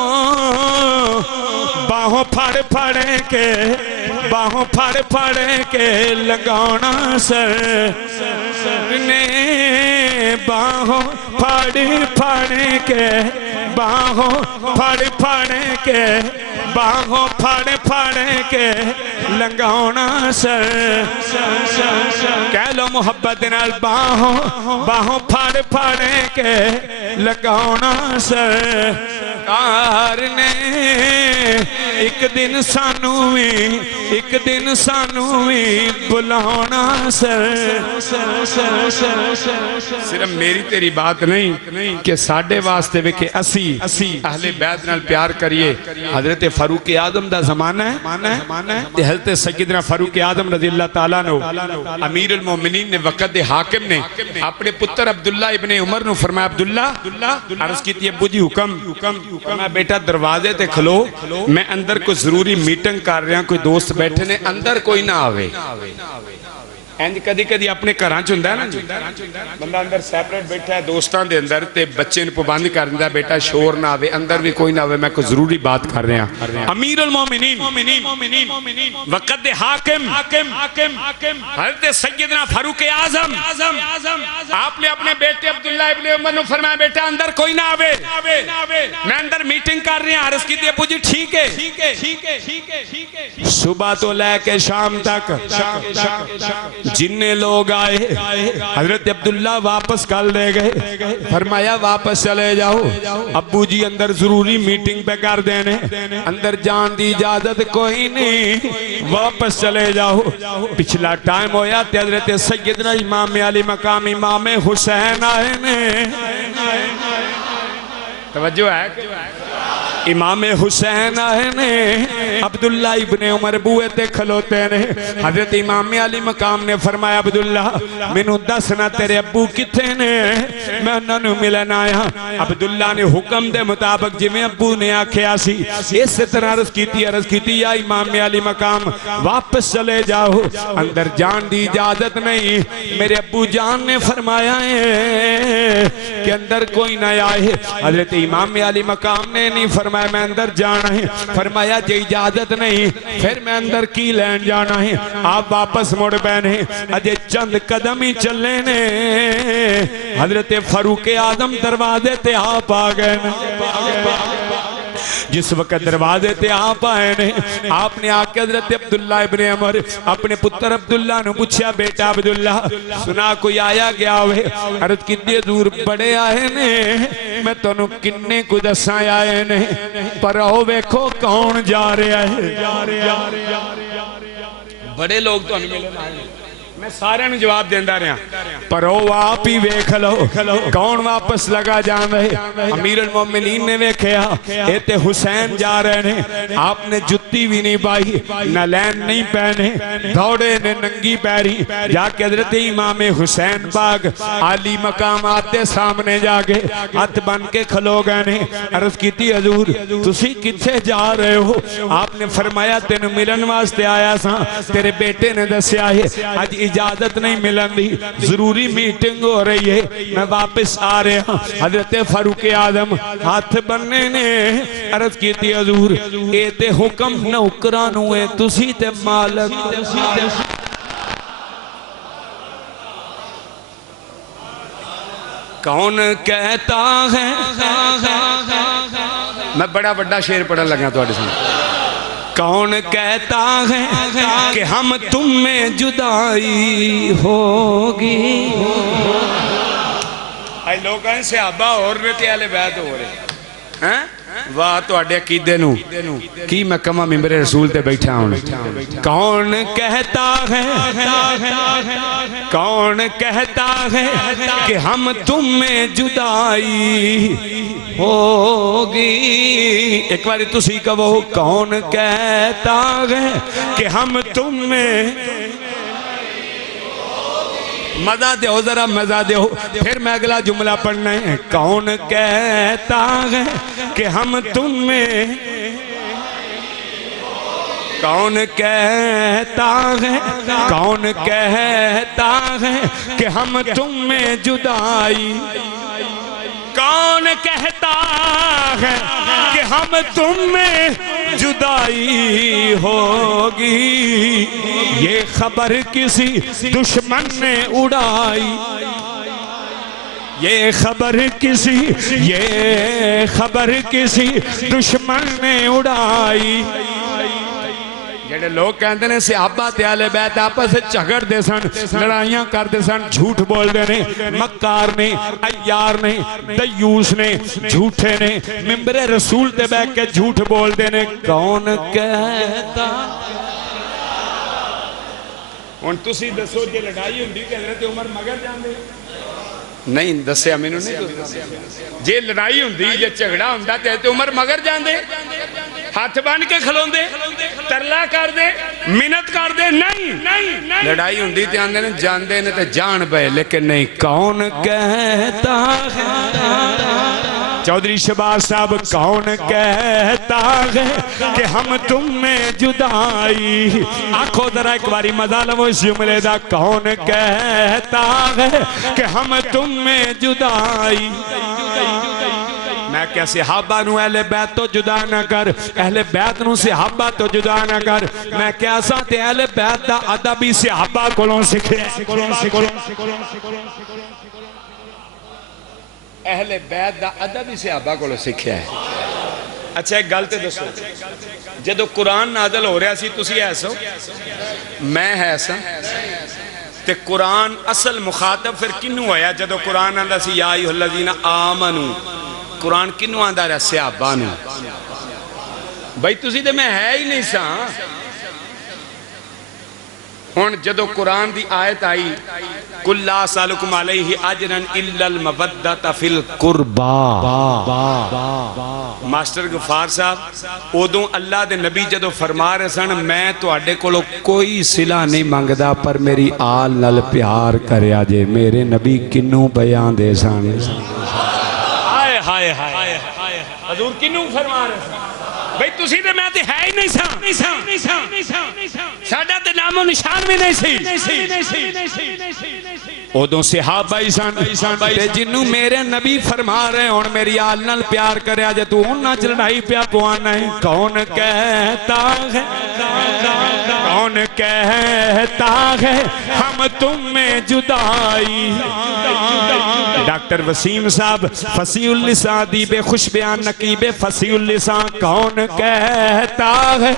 باہوں پھڑ کے لگاونا سر نے باہوں پھڑ کے باہوں پھڑ کے لگاونا سر کہہ لو محبت نال باہوں پھڑ کے لگاونا سر کار نے ایک دن سانوی بلاونا سر صرف میری تیری بات نہیں کہ ساڑھے واسطے بھی کہ اسی اہل بیت نال پیار کریے حضرت فاروق اعظم دا زمانہ ہے حضرت سیدنا فاروق اعظم رضی اللہ تعالیٰ نو امیر المومنین نے وقت دے حاکم نے اپنے پتر عبداللہ ابن عمر نو فرمایا عبداللہ عرض کی تھی ابو جی حکم میں بیٹا دروازے تے کھلو میں اندر کوئی ضروری میٹنگ کر رہا کوئی دوست بیٹھے نے اندر کوئی نہ آوے اینج کدی اپنے گھراں چ ہوندا ہے نا جی بندہ اندر سیپریٹ بیٹھا ہے دوستاں دے اندر تے بچے نوں پابند کر دیندا بیٹا شور نہ آوے اندر بھی کوئی نہ آوے میں کوئی ضروری بات کر رہا امیر المومنین وقت دے حاکم حضرت سیدنا فاروق اعظم آپ نے اپنے بیٹے عبداللہ ابن عمر نوں فرمایا بیٹا اندر کوئی نہ آوے میں اندر میٹنگ کر رہا عرض کی تھی ابو جی ٹھیک ہے صبح تو لے کے شام تک جننے لوگ آئے حضرت عبداللہ واپس کال دے گئے فرمایا واپس چلے جاؤ ابو جی اندر ضروری میٹنگ پہ کر دینے اندر جان دی اجازت کوئی نہیں واپس چلے جاؤ پچھلا ٹائم ہویا تے حضرت سیدنا امام علی مقام امام حسین آئے نے توجہ ہے امام حسین آئے نے عبداللہ ابن عمر بوئے تے کھلوتے نے حضرت امام علی مقام نے فرمایا عبداللہ مینوں دس نہ تیرے ابو کتھے نے میں انہاں نوں ملن آیا عبداللہ نے حکم دے مطابق جی میں ابو نے آکھیا سی اس طرح عرض کیتی یا امام علی مقام واپس چلے جاؤ اندر جان دی اجازت نہیں میرے ابو جان نے فرمایا ہے کہ اندر کوئی نہ آئے حضرت امام علی مقام نے نہیں فرمایا میں اندر جانا ہے فرمایا جی اجازت نہیں پھر میں اندر کی لین جانا ہے آپ واپس مڑ بینے اجے چند قدم ہی چلے نے حضرت فاروق اعظم دروازے تے آپ آ گئے جس وقت دروازے تے آپ آئے نے آپ نے آکے حضرت عبداللہ ابن عمر اپنے پتر عبداللہ نے پوچھا بیٹا عبداللہ سنا کوئی آیا گیا ہوئے عرض کتنے دور بڑے آئے نے میں تنوں کنے کو دساں آئے نے پر آؤ ویکھو کون جا رہے آئے بڑے لوگ تو ہمیں ملے آئے میں سارے نے جواب دیندہ رہا پر او آپ ہی ویکھ لو کون واپس لگا جان رہے امیر المومنین نے ویکھیا ایتے حسین جا رہے نے آپ نے جتی بھی نہیں پائی نہ لین نہیں پہنے دوڑے نے ننگی پیری جا کے حضرت امام حسین پاک عالی مقامات دے سامنے جا کے ہاتھ بن کے کھلو گئے نے عرض کیتی حضور تسی کتھے جا رہے ہو آپ نے فرمایا تینوں ملن واسطے آیا سا تیرے بیٹے نے دسیا ہے آج اجازت نہیں ملن دی ضروری میٹنگ ہو رہی ہے میں واپس آ رہا ہوں حضرت فاروق اعظم ہاتھ بننے نے عرض کی تھی حضور اے تے حکم نوکران ہوئے تسی تے مالک کون کہتا ہے میں بڑا بڑا شعر پڑھن لگا تو آڑے سن کون کہتا ہے کہ ہم تم میں جدائی ہوگی آئی لوگ ہیں صحابہ اور رہتے اہل بیت ہو رہے واہ تو آڑے عقیدے نو کی میں کما ممبر رسول تے بیٹھا ہوں کون کہتا ہے کہ ہم تم میں جدائی ہوگی ایک باری تسی کہو کون کہتا ہے کہ ہم تم میں مزہ دیو ذرا مزہ دیو پھر میں اگلا جملہ پڑھنا ہے کون کہتا ہے کہ ہم تم میں کون کہتا ہے کہ ہم تم میں جدائی کون کہتا ہے کہ ہم تم میں جدائی ہوگی یہ خبر کسی دشمن نے اڑائی یہ خبر کسی دشمن نے اڑائی جڑے لوگ کہتے ہیں صحابہ تے اہل بیت آپس سے جھگڑ دے سن لڑائیاں کر دے سن جھوٹ بول دے نے مکار نے عیار نے دیوس نے جھوٹے نے ممبر رسول تے بیٹھ کے جھوٹ بول دے نے کون کہتا ان تسی دسو جے لڑائی ہوندی کہ حضرت عمر مگر جان دے نہیں دسیا مینوں نہیں جے لڑائی ہوندی جے جھگڑا ہوندا تے عمر مگر جان دے ہاتھ بان کے کھلون دے ترلا کر دے منت کر دے نہیں لڑائی ہوندی تے آندے نے جان دے نے تے جان پے لیکن نہیں کون کہتا ہے چودھری شہباز صاحب کون کہتا ہے کہ ہم تم میں جدائی آنکھو ذرا ایک باری مزہ لو اس جملے دا کون کہتا ہے کہ ہم تم میں جدائی میں کیا صحابہ نو اہل بیت تو جدا نہ کر اہل بیت نو صحابہ تو جدا نہ کر میں کیا ساتھ اہل بیت دا ادبی صحابہ کولوں سکھے اہل بیت دا ادبی صحابہ کولوں سکھیا ہے اچھا ایک گل تے دسو جدو قرآن نازل ہو رہا سی تسی ایسو میں ایسا تے قرآن اصل مخاطب پھر کنو ہویا جدو قرآن آندہ سی یا ایھا الذین آمنو قرآن کنو آندہ رہا صحابہ نو بھائی تسی دے میں ہے ہی نہیں سا ہن جدو قرآن دی آیت آئی قُلْ لَا أَسْأَلُكُمْ عَلَيْهِ أَجْرًا إِلَّا الْمَوَدَّةَ فِي الْقُرْبَى ماسٹر غفار صاحب ادوں اللہ دے نبی جدو فرما رہے سن میں تواڈے کولوں کوئی صلہ نہیں منگدا پر میری آل نال پیار کریا جے میرے نبی کنوں بیان دے سن ہائے ہائے ہائے حضور کنوں فرما رہے سن بھئی تسی تے میں تے ہے ہی نہیں سا ساڈا تے نام و نشان بھی نہیں سی ادوں صحابہ ہی سن تے جنوں میرے نبی فرما رہے ہن میری آل نال پیار کریا جے تو انہاں چ لڑائی پیا پوانا ہے کون کہتا ہے ہم تم میں جدائی ڈاکٹر وسیم صاحب فصیح اللسان دیب خوش بیان نقیب فصیح اللسان کون کہتا ہے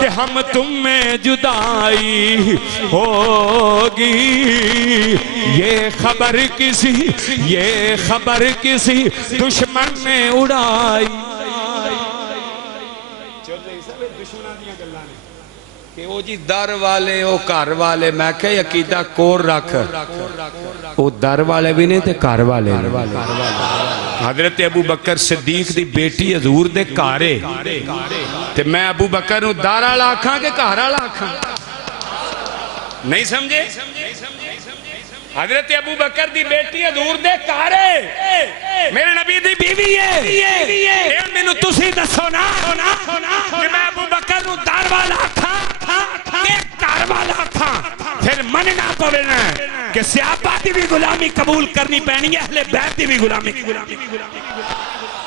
کہ ہم تم میں جدائی ہوگی یہ خبر کسی دشمن نے اڑائی کہ وہ جی در والے وہ گھر والے میں کہ عقیدہ کور رکھ وہ در والے بھی نہیں تے گھر والے حضرت ابو بکر صدیق دی بیٹی حضور دے کارے تے میں ابو بکر نو در والا آکھاں کہ گھر والا آکھاں نہیں سمجھے حضرت ابو بکر دی بیٹی حضور دے کارے میرے نبی دی بیوی ہے میں نو تسی دسو نا کہ میں ابو بکر نو در والا آکھاں کہ گھر والا آکھاں پھر مننا پوینا کہ صحابہ دی بھی غلامی قبول کرنی پینی ہے اہل بیت دی بھی غلامی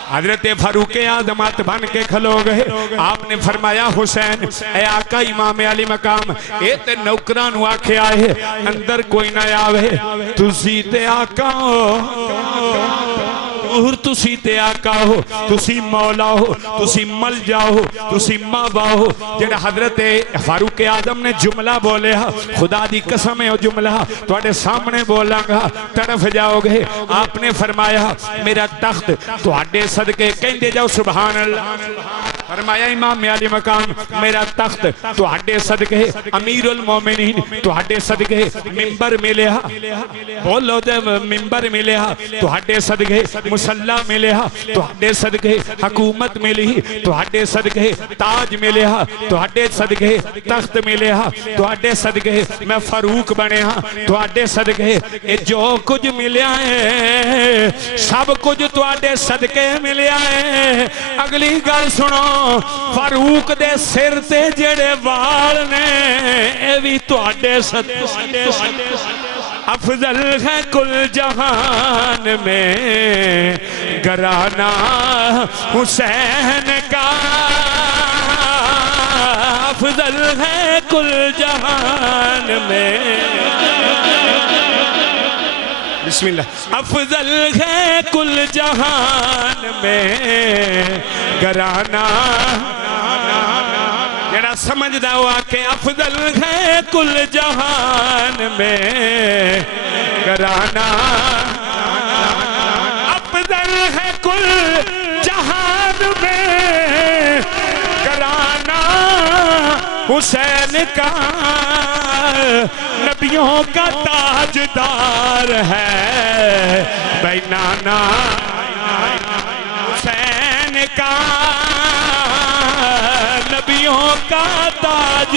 حضرت فاروق اعظم بن کے کھلو گئے آپ نے فرمایا حسین اے آقا امام علی مقام اے تے نوکرانو آکھے آئے اندر کوئی نہ آوے تسی تے آقا ہو تسی تے آقا ہو تسی مولا ہو تسی ملجا ہو تسی ماوا ہو جڑا حضرت فاروق اعظم نے جملہ بولے خدا دی قسم ہے وہ جملہ تواڈے سامنے بولاں گا طرف جاؤ گے آپ نے فرمایا میرا تخت تواڈے صدقے کہندے جاؤ سبحان اللہ فرمایا امام علی مقام میرا تخت تواڈے صدقے امیر المومنین تواڈے صدقے منبر ملیا بولو تے منبر ملیا تواڈے صدقے مصلی ملیا تواڈے صدقے حکومت ملی تواڈے صدقے تاج ملیا تواڈے صدقے تخت ملیا تواڈے صدقے میں فاروق بنیا تواڈے صدقے اے جو کچھ ملیا ہے سب کچھ تواڈے صدقے ملیا ہے اگلی گل سنو فاروق دے سر تے جڑے وال نے اے بھی تواڈے صدقے افضل ہے کل جہان میں گھرانہ حسین کا افضل ہے کل جہان میں بسم اللہ افضل ہے کل جہان میں گھرانہ جڑا سمجھدا ہوا کہ افضل ہے کل جہان میں گھرانہ افضل ہے کل جہان میں گھرانہ حسین کا نبیوں کا تاجدار ہے بینانا حسین کا نبیوں کا تاج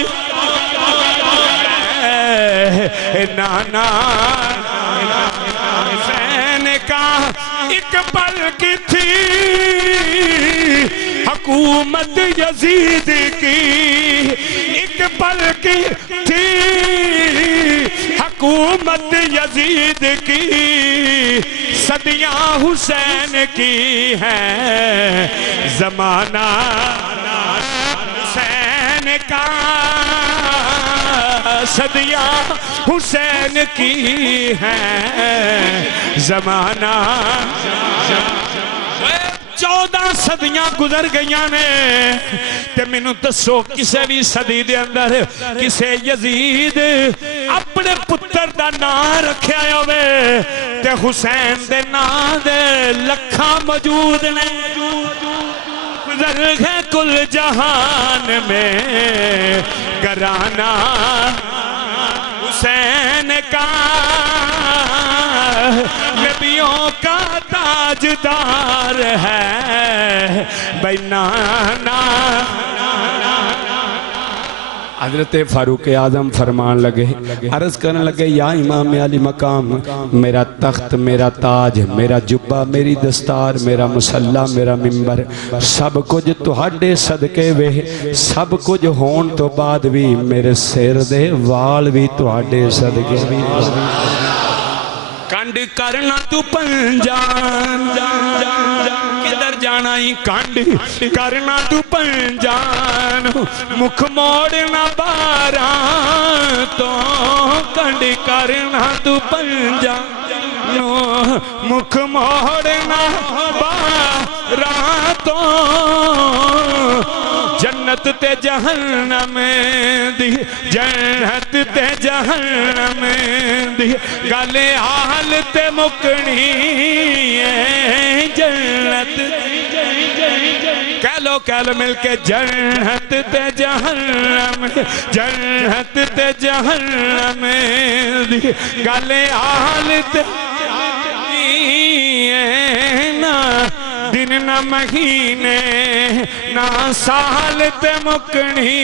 ہے نانا حسین کا ایک پل کی تھی حکومت یزید کی ایک پل کی تھی حکومت یزید کی صدیاں حسین کی ہیں زمانہ حسین کا صدیاں حسین کی ہیں زمانہ 14 صدیاں گزر گئیاں نے تے میں نو دسو کسے بھی صدی دے اندر کسے یزید اپنے پتر دا نام رکھیا ہوئے تے حسین دے نام دے لکھاں موجود نے افضل ہے کل جہان میں گھرانہ حسین کا نبیوں کا تاجدار ہے بھائی نانا حضرت فاروق اعظم فرمان لگے عرض کرنے لگے یا امام علی مقام میرا تخت میرا تاج میرا جبہ میری دستار میرا مصلی میرا ممبر سب کچھ تہاڈے صدقے وے سب کچھ ہون تو بعد بھی میرے سر دے وال بھی تہاڈے صدقے بھی کنڈ کرنا تو پنجان کدھر جانا ہی کنڈ کرنا تو پنجان مکھ موڑنا باران تو کنڈ کرنا تو پنجان مکھ موڑنا باران تو جنت تے جہنم دی جنت تے جہنم دی گلے حال تے مکنی ہے جنت کہہ لو مل کے جنت تے جہنم جنت تے جہنم دی گلے حال تے نا دن نہ مہینے نہ سال تے مکنی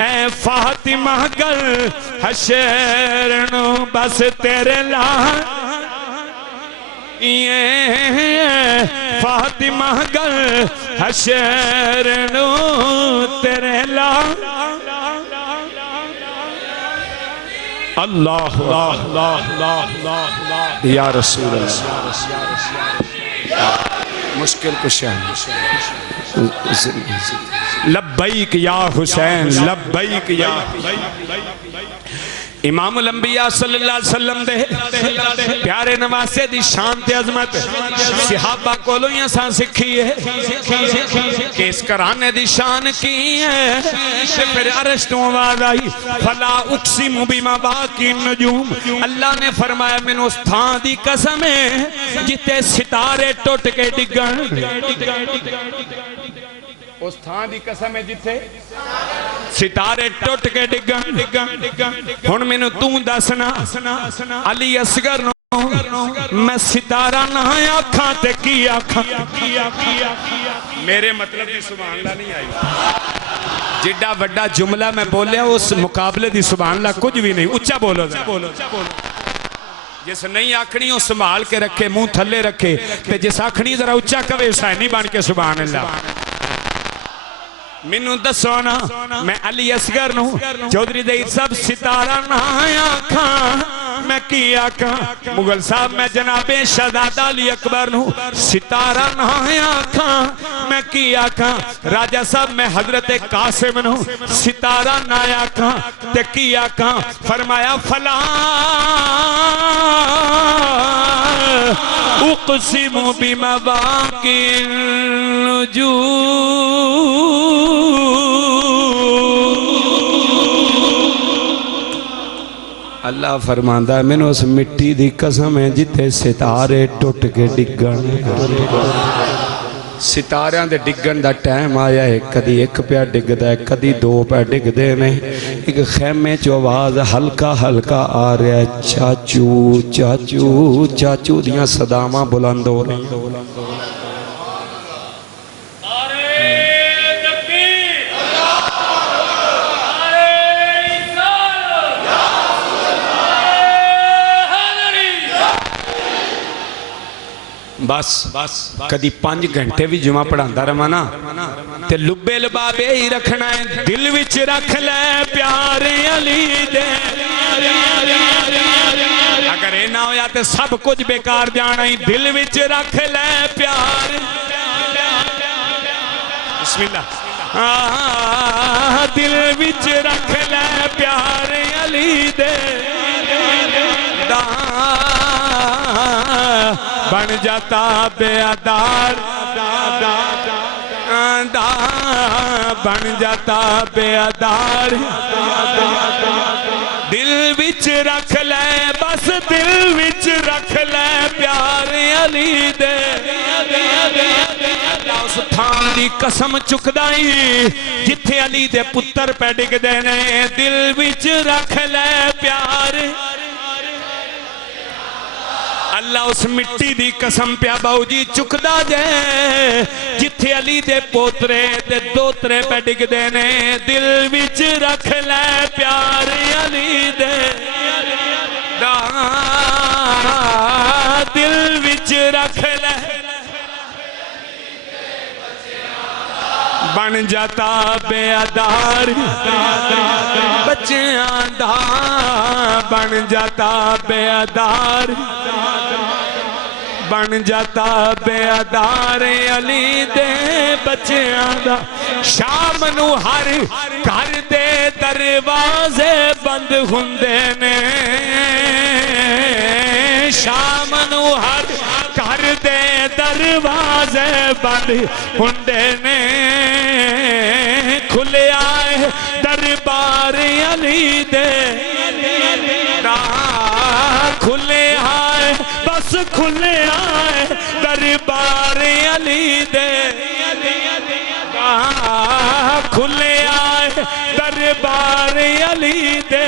اے فاطمہ گل حشر نو بس تیرے لان فاطمہ گل حشر نو تیرے لان اللہ یا رسول اللہ مشکل کشاں لبیک یا حسین لبیک یا امام الانبیاء صلی اللہ علیہ وسلم دے پیارے نواسے دی شان تے عظمت صحابہ کولوں ہی اساں سکھی ہے کہ اس کرانے دی شان کی ہے تے پھر عرش تو آواز آئی فلا اقسم بما باقی النجوم اللہ نے فرمایا میں اس تھان دی قسم ہے جتے ستارے ٹوٹ کے ڈگن اس تھان دی قسم ہے جتے ستارے ٹوٹ کے ڈگن ہن میں تو دسنا علی اصغر نو میں ستارہ نہ آکھاں تے کی آکھاں میرے مطلب دی سبحان اللہ نہیں آئی جڈا وڈا جملہ میں بولیا اس مقابلے دی سبحان اللہ کچھ بھی نہیں اچھا بولو جس نہیں آکھنی اس سنبھال کے رکھے منہ تھلے رکھے تے جس آکھنی ذرا اچھا کوے حسینی بن کے سبحان اللہ منو دسونا میں علی اصغر نو چودھری دے سب ستارہ نہ آکھاں میں کی آکھاں مغل صاحب میں جناب شہزادہ علی اکبر نو ستارہ نہ آکھاں میں کی آکھاں راجہ صاحب میں حضرت قاسم نو ستارہ نہ آکھاں تے کی آکھاں فرمایا فلا اقسم بمواقع النجوم اللہ فرماندہ ہے میں نے اس مٹی دی قسم ہے جتے ستارے ٹوٹ کے ڈگن ستاریاں دے ڈگن دا ٹائم آیا ہے کدی ایک پیا ڈگ دا ہے کدی دو پیا ڈگ دے نہیں ایک خیمے چو آواز ہلکا ہلکا آ رہا ہے چاچو چاچو چاچو دیاں صدامہ بلند ہو رہی بس کدی 5 گھنٹے بھی جمعہ پڑھاندہ رہا تے لبے لبابے ہی رکھنا ہے دل وچ رکھ لے پیارے علی دے اگر اے نہ ہویا تے سب کچھ بیکار جانا ہی دل وچ رکھ لے پیارے بسم اللہ دل وچ رکھ لے پیارے علی دے بن جاتا بے ادار بن جاتا بے ادار دل وچ رکھ لے بس دل وچ رکھ لے پیار علی دے اللہ اس تھان دی قسم چکدائی جتھے علی دے پتر پہ ڈگ دینے دل وچ رکھ لے پیار اللہ اس مٹی دی قسم پیا باؤ جی چکدا جے جتھے علی دے پوترے دے دوترے پہ ڈگ دینے دل وچ رکھ لے پیار علی دے دل وچ رکھ لے بن جاتا بے ادار بچیاں دا بن جاتا بے ادار بن جاتا بے ادار علی دے بچیاں دا شام نو ہر گھر دے دروازے بند ہوندے نے شام نو ہر گھر دے دروازے بند ہوندے نے کھلے آئے دربار علی دے کھلے آئے بس کھلے آئے دربار علی دے کھلے آئے دربار علی دے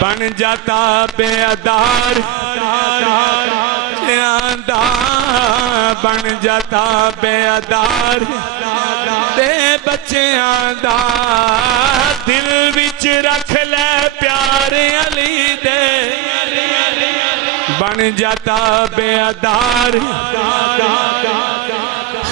بن جاتا بے ادار بن جاتا بے ادار دے بچیاں دا دل وچ رکھ لے پیار علی دے بن جاتا بے ادار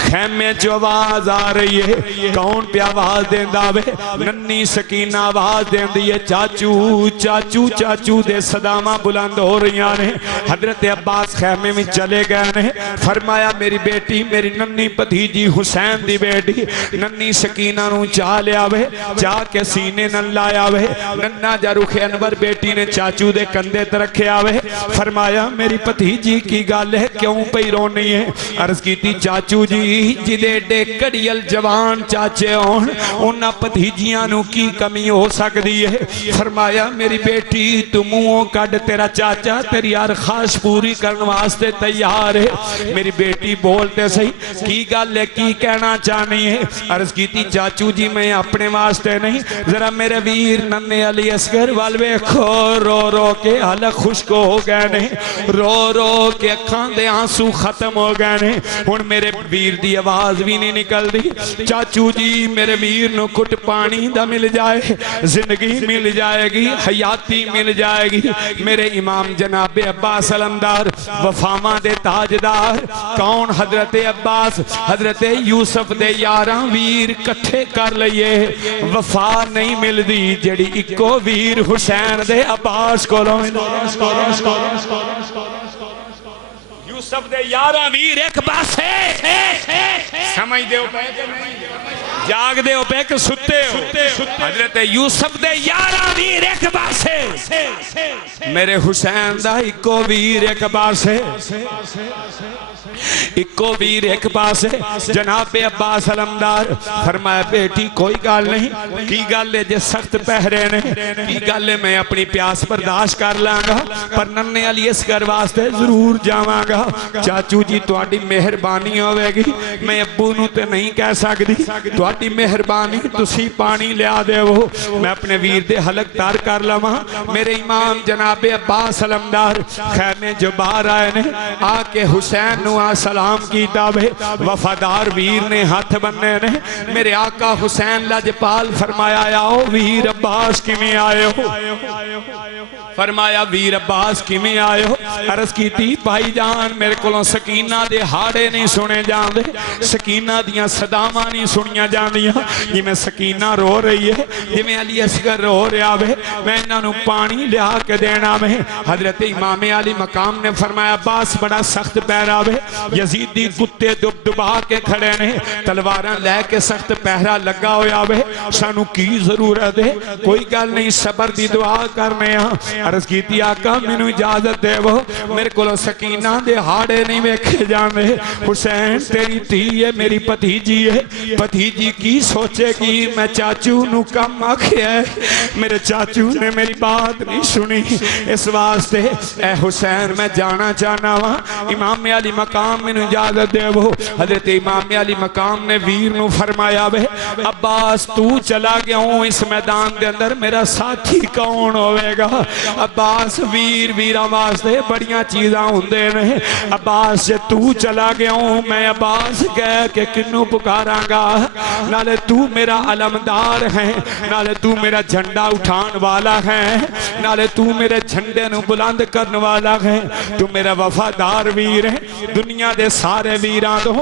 خیمے جو آواز آ رہی ہے کون پہ آواز دیں داوے ننی سکینہ آواز دیں دیئے چاچو چاچو چاچو دے صدامہ بلند ہو رہی آنے حضرت عباس خیمے میں چلے گئے نے فرمایا میری بیٹی میری ننی پتیجی حسین دی بیٹی ننی سکینہ نو چاہ لے آوے چاہ کے سینے نن لائے آوے ننہ جاروخ انور بیٹی نے چاچو دے کندے ترکھے آوے فرمایا میری پتیجی کی گالے کیوں پہ رونی ہے عرض کی تھی چاچو جی جدے ڈیکڑیل جوان چاچے ہون انہا پتیجیاں نو کی کمی ہو سکتی ہے فرمایا میری بیٹی تمہوں کڈ تیرا چاچا تیری ہر خواہش پوری کرنے واسطے تیار ہے میری بیٹی بولتے صحیح کی گالے کی کہنا چاہنی ہے عرض کی تھی چاچو جی میں اپنے واسطے نہیں ذرا میرے ویر ننے علی اصغر والوے کھو رو رو کے حلق خشک ہو گئے نے رو رو کے اکھاں دے آنسو ختم ہو گئے نے ہن میرے ویر دی آواز بھی نہیں نکل دی چاچو جی میرے ویر نو کٹ پانی دا مل جائے زندگی مل جائے گی حیاتی مل جائے گی میرے امام جناب عباس علمدار وفامہ دے تاجدار کون حضرت عباس حضرت یوسف دے یاراں ویر کٹھے کر لئیے وفا نہیں مل دی جڑی اکو ویر حسین دے عباس کو یوسف دے یارہ ویر ایک باس ہے سمجھ دے ہو پہ کہ نہیں جاگ دے ہو پہ کہ ستے ہو حضرت یوسف دے یارہ ویر ایک باس ہے میرے حسین دا اکو ویر ایک باس ہے اکو ویر ایک پاس ہے جناب عباس علمدار فرمایا بیٹی کوئی گال نہیں کی گال لے جے سخت پہرے نے کی گال لے میں اپنی پیاس برداشت کر لانگا پر ننے علی اصغر واسطے ضرور جاواں گا چاچو جی تواڈی مہربانی ہوئے گی میں ابو نو تے نہیں کہہ سکتی تواڈی مہربانی تسی پانی لیا دے وہ میں اپنے ویر دے حلق تار کر لواں میرے امام جناب عباس علمدار خیمے جو باہر آئے نے آ کے حسین نو سلام کیتا بے وفادار ویر نے ہاتھ بننے نے میرے آقا حسین لجپال فرمایا آؤ ویر عباس کی میں آئے ہو فرمایا ویر عباس کی میں آئے ہو عرض کی تھی بھائی جان میرے کولوں سکینہ دے ہاڑے نہیں سنے جان دے سکینہ دیاں صدامہ نہیں سنیاں جان دیا یہ میں سکینہ رو رہی ہے یہ میں علی اصغر رو رہا ہے میں انہوں پانی لیا کے دینا میں حضرت امام علی مقام نے فرمایا عباس بڑا سخت پیرا ہے یزیدی کتے دب دبا کے کھڑے نے تلواراں لے کے سخت پہرا لگا ہویا ہوئے سانو کی ضرورت ہے کوئی گل نہیں صبر دی دعا کرنے ہاں عرض کیتی آقا مینوں اجازت دے وہ میرے کولوں سکینہ دے ہاڑے نہیں ویکھے جانے حسین تیری تھی ہے میری پتیجی ہے پتیجی کی سوچے گی میں چاچو نو کم آکھیا ہے میرے چاچو نے میری بات نہیں سنی اس واسطے اے حسین میں جانا چاہنا وا امام علی مقام میں اجازت دے وہ حضرت امام علی مقام نے ویر نو فرمایا وے عباس تو چلا گیا ہوں اس میدان دے اندر میرا ساتھی کون ہوئے گا عباس ویرہ واسطے بڑیاں چیزاں ہوندے نے عباس سے تو چلا گیا ہوں میں عباس کہہ کہ کنو پکاراں گا نالے تو میرا علمدار ہے نالے تو میرا جھنڈا اٹھان والا ہے نالے تو میرے جھنڈے نو بلند کرن والا ہے تو میرا وفادار ویر ہے دنیا دے سارے ویران دو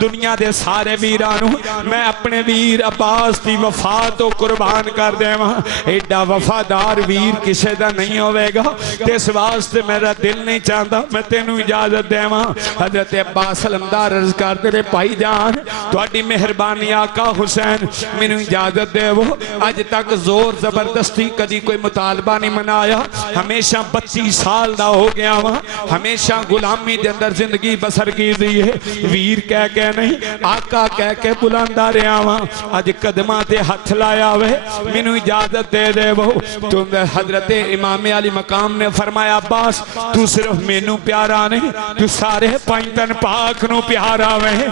دنیا دے سارے ویرانوں میں اپنے ویر عباس دی وفا تو قربان کر دے وہاں ایڈا وفادار ویر کسے دا نہیں ہوئے گا اس واسطے میرا دل نہیں چاہتا میں تینوں اجازت دے وہاں حضرت عباس علمدار عرض کر دے پائی جان تو اڈی مہربانی آقا حسین میں نے اجازت دے وہ آج تک زور زبردستی کدی کوئی مطالبہ نہیں منایا ہمیشہ 32 سال دا ہو گیا وہاں ہمیشہ غلامی دے اندر زندگی بسر کی دی ہے ویر کہہ کے نہیں آقا کہہ کے بلندہ رہا وہاں آج قدمہ تے ہتھ لایا ہوئے میں نے اجازت دے دے وہ تو حضرت امام علی مقام نے فرمایا عباس تو صرف مینو پیارا نہیں تو سارے پائنتن پاک نو پیارا ہوئے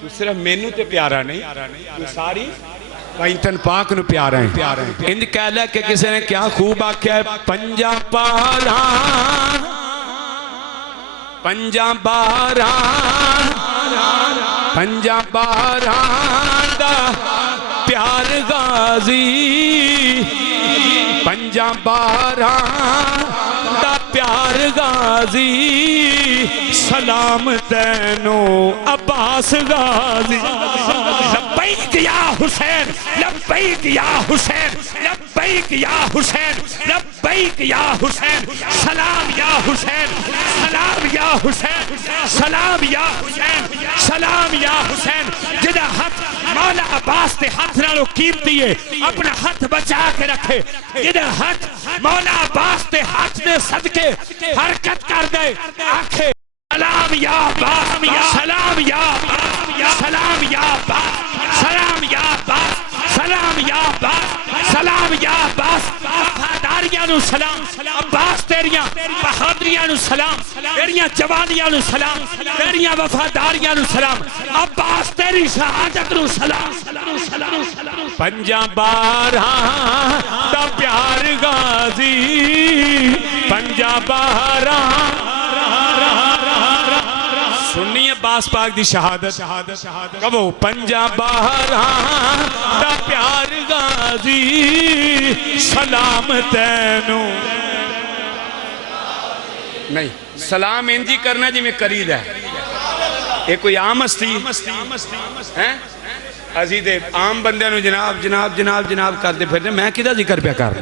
تو صرف مینو تے پیارا نہیں تو ساری پائنتن پاک نو پیارا ہیں اند کہہ لے کہ کسی نے کیا خوب آکھیا ہے پنجا پارا پنجا بارا پنجا بارا دا پیار غازی پنجا بارا دا پیار غازی سلام تینو عباس غازی لبیک یا حسین لبیک یا حسین لبیک یا حسین لبیک یا حسین سلام یا حسین سلام یا حسین سلام یا حسین سلام یا حسین جدہ ہاتھ مولا عباس تے ہاتھ نالو قیمتی ہے اپنا ہاتھ بچا کے رکھے جدہ ہاتھ مولا عباس تے ہاتھ نے صدقے حرکت کر دے آنکھیں سلام یا عباس سلام یا عباس سلام یا عباس سلام یا عباس سلام یا عباس سلام یا عباس وفاداریاں نو سلام عباس تیریاں بہادریاں نو سلام تیریاں جوانیاں نو سلام تیریاں وفاداریاں نو سلام عباس تیری شہادت نو سلام پنجا بارہ دا پیار غازی پنجا بارہ سنی عباس پاک دی شہادت کبھو پنجا بارہ دا پیار غازی سلام تینو نہیں سلام انجی کرنا جی میں کرید ہے یہ کوئی عام ہستی عزیز عام بندے نو جناب جناب جناب جناب کرتے پھرنے میں کدھا ذکر پیا کر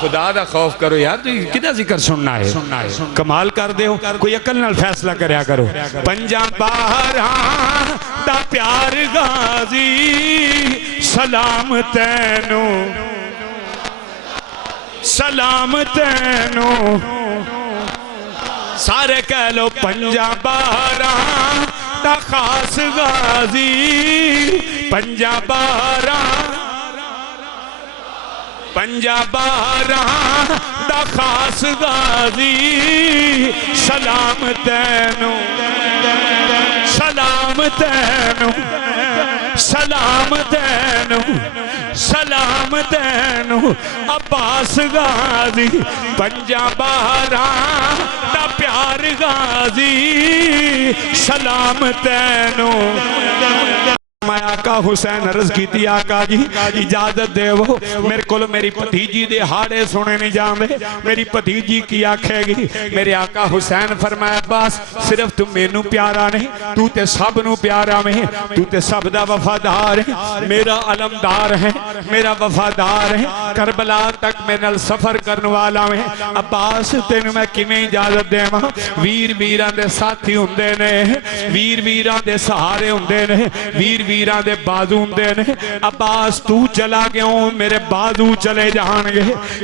خدا دا خوف کرو یار تو کدھا ذکر سننا ہے کمال کر دے ہو کوئی عقل نال فیصلہ کریا کرو پنجا بارہ دا پیار غازی سلام تینو سلام تینو سارے کہہ لو پنجا بارہ دا خاص غازی پنجا بارہ پنجا بارہ دا خاص غازی سلام تینو سلام تینو سلام تینو سلام تینو عباس غازی پنجا بارہ دا پیار غازی سلام تینو میں آقا حسین عرض کی تھی آقا جی اجازت دے وہ میرے کل میری پتیجی دے ہاڑے سنے نہیں جاندے میری پتیجی کی آنکھے گی میرے آقا حسین فرمایا عباس صرف تم مینو پیارا نہیں تو تے سب نو پیارا میں تو تے سب دا وفادار ہے میرا علمدار ہے میرا وفادار ہے کربلا تک میں نل سفر کرنے والا میں عباس تینو میں کمیں اجازت دے ماں ویر ویران دے ساتھی ہندے نے ویر ویران دے سہارے ہندے نے ویر زنجیران دے بازو ہوندے نے عباس تو چلا گیا ہوں میرے بازو چلے جان گے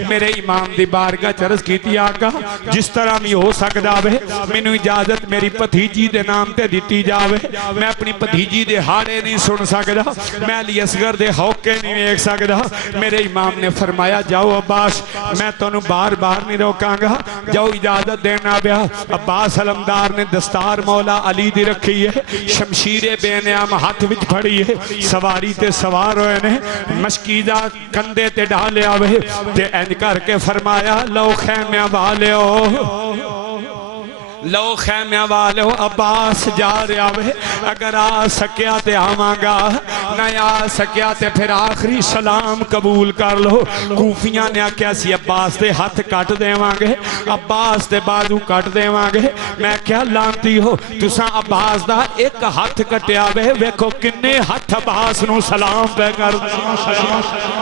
میرے امام دی بارگاہ چرز کیتی آقا جس طرح میں ہو سکدا وے مینوں اجازت میری بھتیجی دے نام تے دتی جاوے میں اپنی بھتیجی دے ہاڑے نہیں سن سکدا میں علی اصغر دے ہوکے نہیں ویکھ سکدا میرے امام نے فرمایا جاؤ عباس میں تانوں بار بار نہیں روکاں گا جاؤ اجازت دینا پیا عباس علمدار نے دستار مولا علی دی رکھی ہے شمشیر بے نعام ہاتھ وچ پھڑی ہے سواری تے سوار ہوئے نے مشکیدہ کندھے تے ڈالے آوے تے انج کر کے فرمایا لو خیمہ والے ہو لو خیمہ والے ہو عباس جا رہا ہوئے اگر آ سکیا تے آواں گا نہ آ سکیا تے پھر آخری سلام قبول کر لو کوفیاں نے کیا سی عباس دے ہاتھ کٹ دے وانگے عباس دے بازو کٹ دے وانگے میں کیا لانتی ہو تساں عباس دا ایک ہاتھ کٹیا وے ویکھو کنے ہاتھ عباس نو سلام پہ کر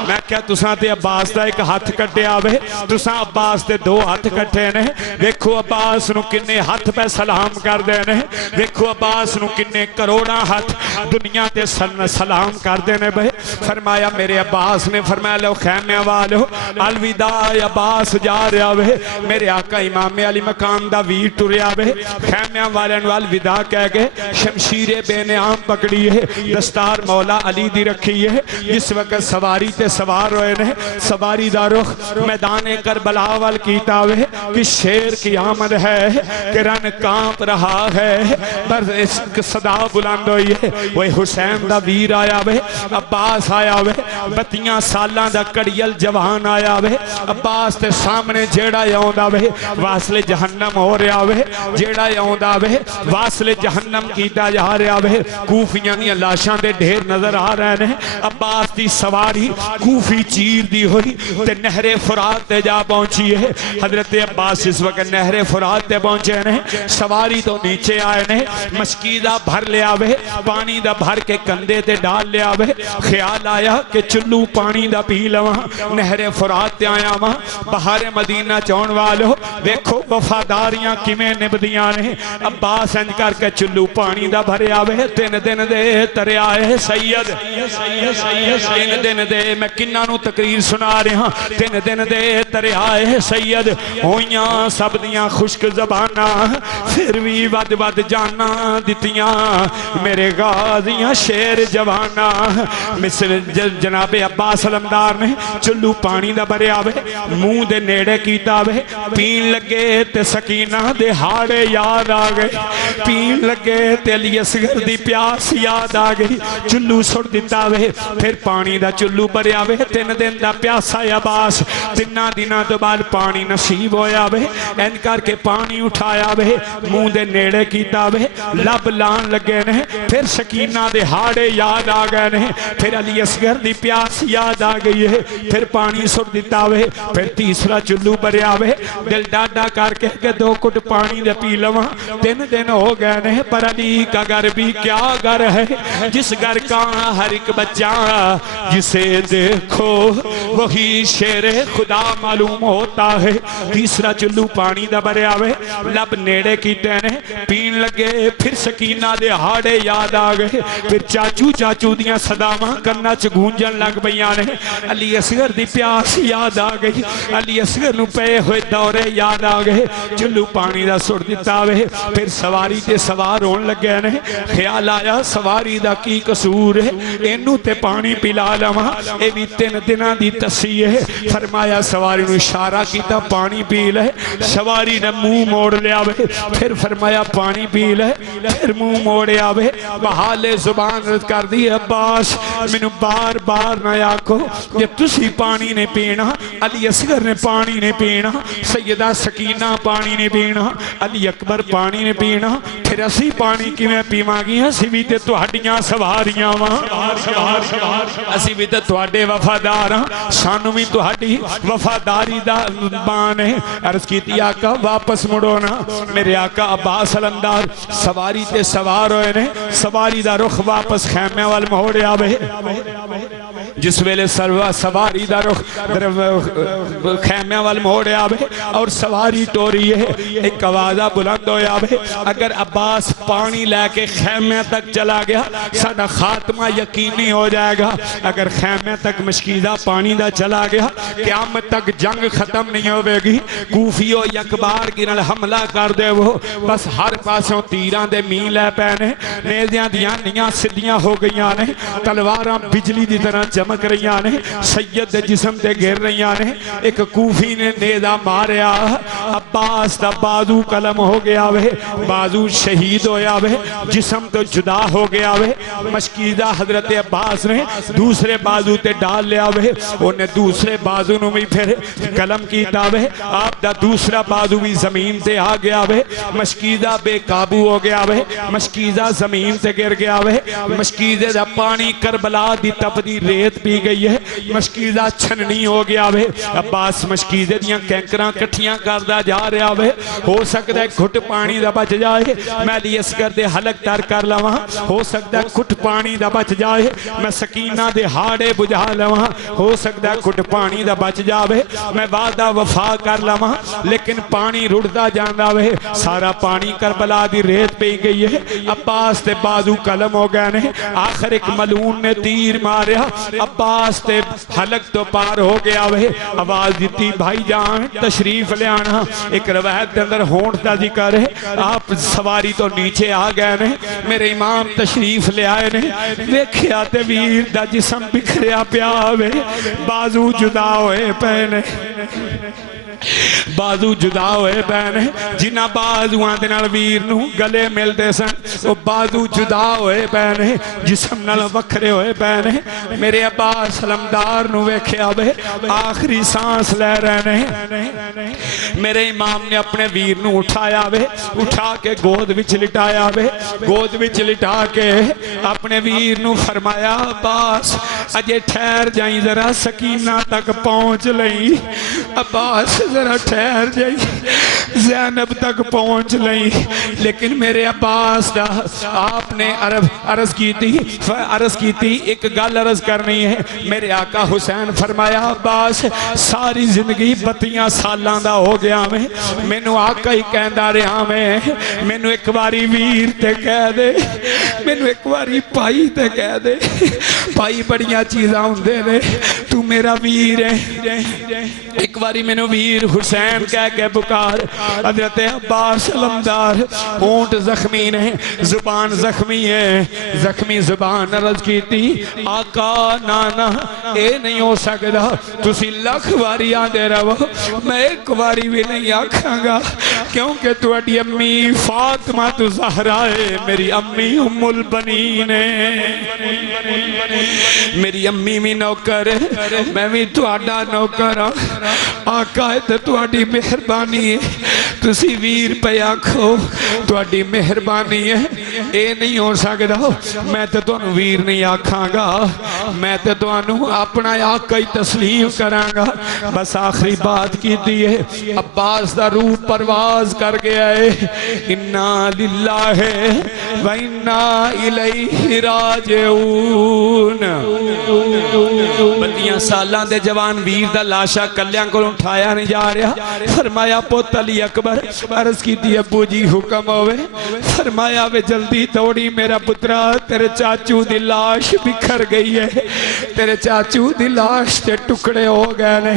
میں کیا تساں تے عباس دا ایک ہاتھ کٹیا وے تساں عباس دے دو ہاتھ کٹے نے ویکھو عباس نو کنے ہاتھ پہ سلام کر دینے ویکھو عباس نو کنے کروڑا ہاتھ دنیا تے سلام کر دینے بھئی فرمایا میرے عباس نے فرمایا لو خیمہ والو الوداع عباس جا رہا وے میرے آقا امام علی مقام دا ویر ٹریا وے خیمہ والے نو الوداع کہہ گئے شمشیر بے نعام پکڑی ہے دستار مولا علی دی رکھی ہے اس وقت سواری تے سوار ہوئے نے سواری دا رخ میدان کربلا وال کیتا وے کہ شیر کی آمد ہے کہ رن کانپ رہا ہے پر اس صدا بلند ہوئی ہے وہ حسین دا ویر آیا وے عباس آیا وے 32 سالاں دا کڑیل جوان آیا وے عباس تے سامنے جیڑا یوندا وے واصل جہنم ہو رہا وے جیڑا یوندا وے واصل جہنم کیتا جا رہا وے کوفیاں دی لاشاں دے ڈھیر نظر آ رہے ہیں عباس دی سواری کوفی چیر دی ہوئی تے نہر فرات تے جا پہنچی ہے حضرت عباس اس وقت نہر فرات تے پہنچے نے سواری تو نیچے آئے نے مشکیدہ بھر لے آوے پانی دا بھر کے کندے تے ڈال لے آوے خیال آیا کہ چلو پانی دا پی لواں نہر فرات تے آیا وہاں بہار مدینہ چون والو ویکھو وفاداریاں کیویں نبھدیاں نے عباس انج کر کے چلو پانی دا بھر آوے 3 دن دے ترے آئے سید 3 دن دے میں کنہ نو تقریر سنا رہا 3 دن دے ترے آئے سید ہویاں سب دیاں خشک زبانہ پھر بھی ود ود جانا دتیاں میرے غازیاں شیر جوانہ مثل جناب عباس علمدار نے چلو پانی دا بھرے آوے منہ دے نیڑے کیتا وے پین لگے تے سکینہ دے ہاڑے یاد آ گئے پین لگے تے علی اصغر دی پیاس یاد آ گئی چلو سڑ دیتا وے پھر پانی دا چلو بھرے آوے 3 دن دا پیاسا عباس 3 دنوں تو بعد پانی نصیب ہویا وے این کر کے پانی اٹھایا وے منہ دے نیڑے کیتا وے لب لان لگے نے پھر سکینہ دے ہاڑے یاد آ گئے نے پھر علی اصغر دی پیاس یاد آ گئی ہے پھر پانی سر دیتا وے پھر تیسرا چلو بھریا وے دل ڈاڈا کر کے کہ 2 گھٹ پانی دے پی لواں 3 دن ہو گئے نے پر علی کا گھر بھی کیا گھر ہے جس گھر کا ہر ایک بچہ جسے دیکھو وہی شیر خدا معلوم ہوتا ہے تیسرا چلو پانی دا بھریا وے لب نیڑے کیتے نے پین لگے پھر سکینہ دے ہاڑے یاد آ گئے پھر چاچو چاچو دیاں صداواں کرنا چ گونجن لگ پیاں نے علی اصغر دی پیاس یاد آ گئی علی اصغر نو پے ہوئے دورے یاد آ گئے چلو پانی دا سڑ دیتا وے پھر سواری تے سوار ہون لگے نے خیال آیا سواری دا کی قصور ہے اینو تے پانی پلا لواں اے بھی 3 دناں دی تصیح ہے فرمایا سواری نو اشارہ کیتا پانی پی لے سواری نے منہ موڑ لیا وے پھر فرمایا پانی پی لے پھر منہ موڑیا وے بحال زبان رد کر دی عباس منو بار بار نہ آکھو جب تسی پانی نے پینا علی اصغر نے پانی نے پینا سیدہ سکینہ پانی نے پینا علی اکبر پانی نے پینا پھر اسی پانی کی میں پیما گی اسی بھی تے تہاڈیاں سواریاں وہاں اسی بھی تے تہاڈے وفادار سانو بھی تہاڈی وفاداری دا بان ہے عرض کیتی آقا واپس مڑو نا میرے آقا عباس علمدار سواری تے سوار ہوئے نے سواری دا رخ واپس خیمے وال موڑیا وے جس ویلے سواری دا رخ خیمے وال موڑے آوے اور سواری ٹوری ہے ایک آوازہ بلند ہویا آوے اگر عباس پانی لے کے خیمے تک چلا گیا ساڑھا خاتمہ یقینی ہو جائے گا اگر خیمے تک مشکیزہ پانی دا چلا گیا قیامت تک جنگ ختم نہیں ہوئے گی کوفیو یکبار گرل حملہ کر دے وہ بس ہر پاسوں تیران دے میلے پہنے نیزیاں دیاں نیاں سدیاں ہو گئیاں نے تلواراں بجلی دی طرح چمک رہیاں نے سید دے جسم دے گر رہیاں نے ایک کوفی نے نیزہ ماریا عباس دا بازو قلم ہو گیا وے بازو شہید ہویا وے جسم تو جدا ہو گیا وے مشکیزہ حضرت عباس نے دوسرے بازو تے ڈال لیا وے انہیں دوسرے بازو نو بھی پھر قلم کیتا وے آپ دا دوسرا بازو بھی زمین تے آ گیا وے مشکیزہ بے قابو ہو گیا وے مشکیزہ زمین تے گر گیا وے مشکیزہ دا پانی کربلا دی تپدی ریت پی گئی ہے مشکیزہ چھننی ہو گیا وے عباس مشکیزہ دیاں کینکراں کٹھیاں کردہ جا رہا وے ہو سکتا ہے گھٹ پانی دا بچ جائے میں لی اسکر دے حلق تر کر لواں ہو سکتا ہے گھٹ پانی دا بچ جائے میں سکینہ دے ہاڑے بجھا لواں ہو سکتا ہے گھٹ پانی دا بچ جاوے میں وعدہ وفا کر لواں لیکن پانی رڑتا جاندہ وے سارا پانی کربلا دی ریت پہ گئی ہے عباس تے بازو قلم ہو گئے نے آخر ایک ملون نے تیر ماریا عباس تے حلق تو پار ہو گیا وے آواز دیتی بھائی جان تشریف لے آنا ایک روایت کے اندر ہونٹ دا ذکر ہے آپ سواری تو نیچے آ گئے نے میرے امام تشریف لے آئے نے ویکھیا تے ویر دا جسم بکھریا پیا وے بازو جدا ہوئے پہنے بازو جدا ہوئے پہنے جنہ بازوان دے نال ویر نو گلے ملتے سن وہ بازو جدا ہوئے پہنے جسم نال وکھرے ہوئے پہنے میرے عباس علمدار نو ویکھیا وے آخری سانس لے رہنے میرے امام نے اپنے ویر نو اٹھایا وے اٹھا کے گود وچ لٹایا وے گود وچ لٹا کے اپنے ویر نو فرمایا عباس اجے ٹھہر جائیں ذرا سکینہ تک پہنچ لئی عباس ذرا ٹھہر جائی زینب تک پہنچ لئی لیکن میرے عباس دا آپ نے عرض کی تھی ایک گل عرض کرنی ہے میرے آقا حسین فرمایا عباس ساری زندگی 32 سالاں دا ہو گیا میں نو آقا ہی کہندا رہا میں نو ایک باری ویر تے کہہ دے میں نو ایک باری پائی تے کہہ دے پائی بڑیاں چیزاں ہوندے نے تو میرا ویر ہے ایک باری میں نو ویر حسین کہہ کے بکار حضرت عباس علمدار ہونٹ زخمی نے زبان زخمی ہے زخمی زبان عرض کی تھی آقا نانا اے نہیں ہو سکتا تسی لکھ واری آندے رہو میں ایک واری بھی نہیں آکھاں گا کیونکہ تو اڈی امی فاطمہ تو زہرا ہے میری امی ام البنین میری امی بھی نوکر ہے میں بھی تو اڈا نوکر آقا ہے تو اڈی مہربانی ہے تسی ویر پہ آکھو تو اڈی مہربانی ہے اے نہیں ہو سکتا میں تو انہوں ویر نہیں آکھاں گا میں تو انہوں اپنا آقا ہی تسلیم کراں گا بس آخری بات کی دی ہے عباس دا روح پرواز کر گیا ہے انا للہ و انا الیہ راجعون 32 سالاں دے جوان ویر دا لاشا کلیاں کو اٹھایا نہیں جا رہا فرمایا پوت علی اکبر عرض کی دی ابو جی حکم ہوئے فرمایا وے جلدی توڑی میرا پترا تیرے چاچو دی لاش بکھر گئی ہے تیرے چاچو دی لاش تے ٹکڑے ہو گئے نے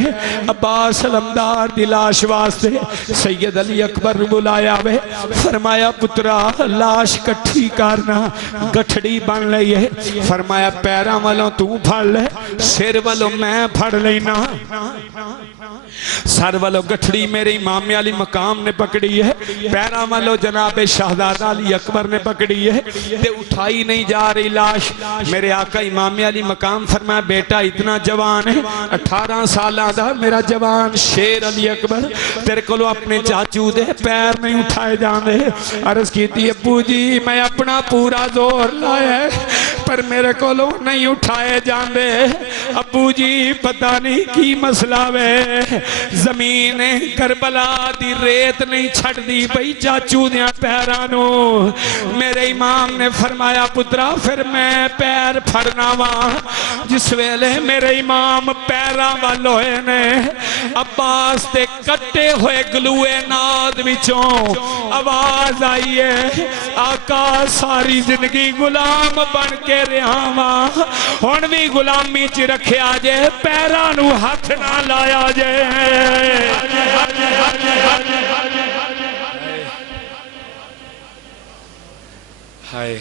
عباس علمدار دی لاش واسطے سید علی اکبر بلایا وے فرمایا پترا لاش کٹھی کرنا گٹھڑی بن لئی ہے فرمایا پیراں والوں تو پھڑ لے سر والوں میں پھڑ لینا سر والوں گٹھڑی میرے امام علی مقام نے پکڑی ہے پیرا والوں جناب شہزادہ علی اکبر نے پکڑی ہے تے اٹھائی نہیں جا رہی لاش میرے آقا امام علی مقام فرمایا بیٹا اتنا جوان ہے 18 سالہ دا میرا جوان شیر علی اکبر تیرے کو اپنے چاچو دے پیر نہیں اٹھائے جان دے عرض کی تھی ابو جی میں اپنا پورا زور لائے پر میرے کو نہیں اٹھائے جان دے ابو جی پتہ نہیں کی مسئلہ وے زمین کربلا دی ریت نہیں چھڑ دی بھئی چاچو دیاں پیرانو میرے امام نے فرمایا پترا پھر میں پیر پھڑنا وہاں جس ویلے میرے امام پیران والوئے نے عباس تے کٹے ہوئے گلوے ناد وچوں آواز آئیے آقا ساری زندگی غلام بن کے رہاں ہن بھی غلامی چ رکھیا جے پیرانو ہاتھ نہ لایا جے ہائے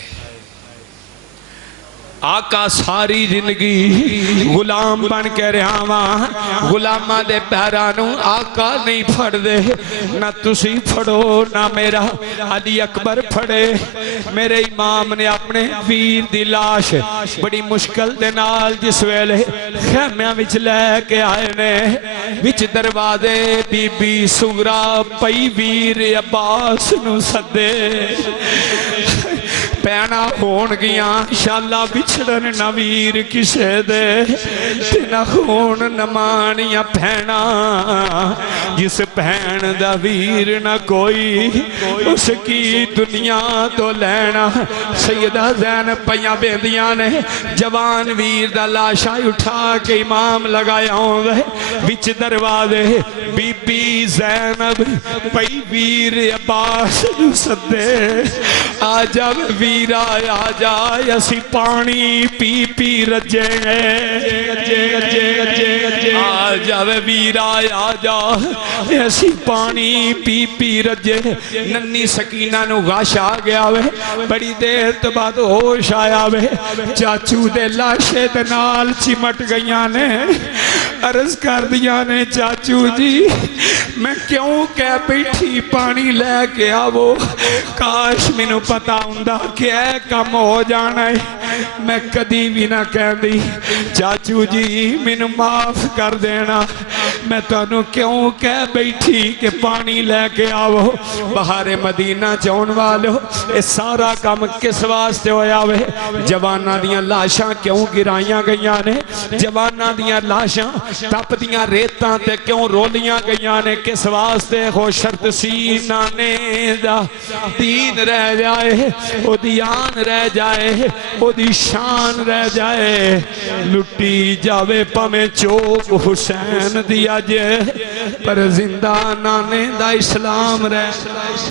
آقا ساری زندگی غلام بن کے رہا وہاں غلامہ دے پیرانوں آقا نہیں پھڑ دے نہ تسی پھڑو نہ میرا علی اکبر پھڑے میرے امام نے اپنے ویر دی لاش بڑی مشکل دے نال جس ویلے خیمیاں وچ لے کے آئے نے وچ دروازے بی بی سغرا پئی ویر عباس نو سدے پینا ہون گیاں انشاءاللہ بچھڑن نویر کسے دے تینا خون نمانیاں پہنا جس پہن دا ویر نہ کوئی اس کی دنیا تو لینا سیدہ زینب پیاں بیندیاں نے جوان ویر دا لاشا اٹھا کے امام لگایا ہوں گے بچ دروازے بی بی زینب پئی ویر عباس سدے آجا ویرا آجا اسی پانی پی پی رجے آجا ویرا آجا اسی پانی پی پی رجے ننی سکینہ نو غش آ گیا وے بڑی دیر تو بعد ہوش آیا وے چاچو دے لاشے دے نال چمٹ گئیاں نے عرض کر دیا نے چاچو جی میں کیوں کہہ بیٹھی پانی لے کے آوو کاش میں نو پتا ہوندہ کہ اے کم ہو جانا ہے میں کدی بھی نہ کہہ دی چاچو جی میں نو معاف کر دینا میں تانوں کیوں کہہ بیٹھی کہ پانی لے کے آوو بہار مدینہ چون والو اے سارا کم کس واسطے ہویا وے جوانہ دیاں لاشاں کیوں گرائیاں گئیاں نے جوانہ دیاں لاشاں تپ دیاں ریتاں تے کیوں رولیاں گئیاں نے کس واسطے ہو شرط سینہ نے دا دین رہ جائے او دیان رہ جائے او دی شان رہ جائے لٹی جاوے پمیں چوک حسین دیا جے پر زندہ نانے دا اسلام رہ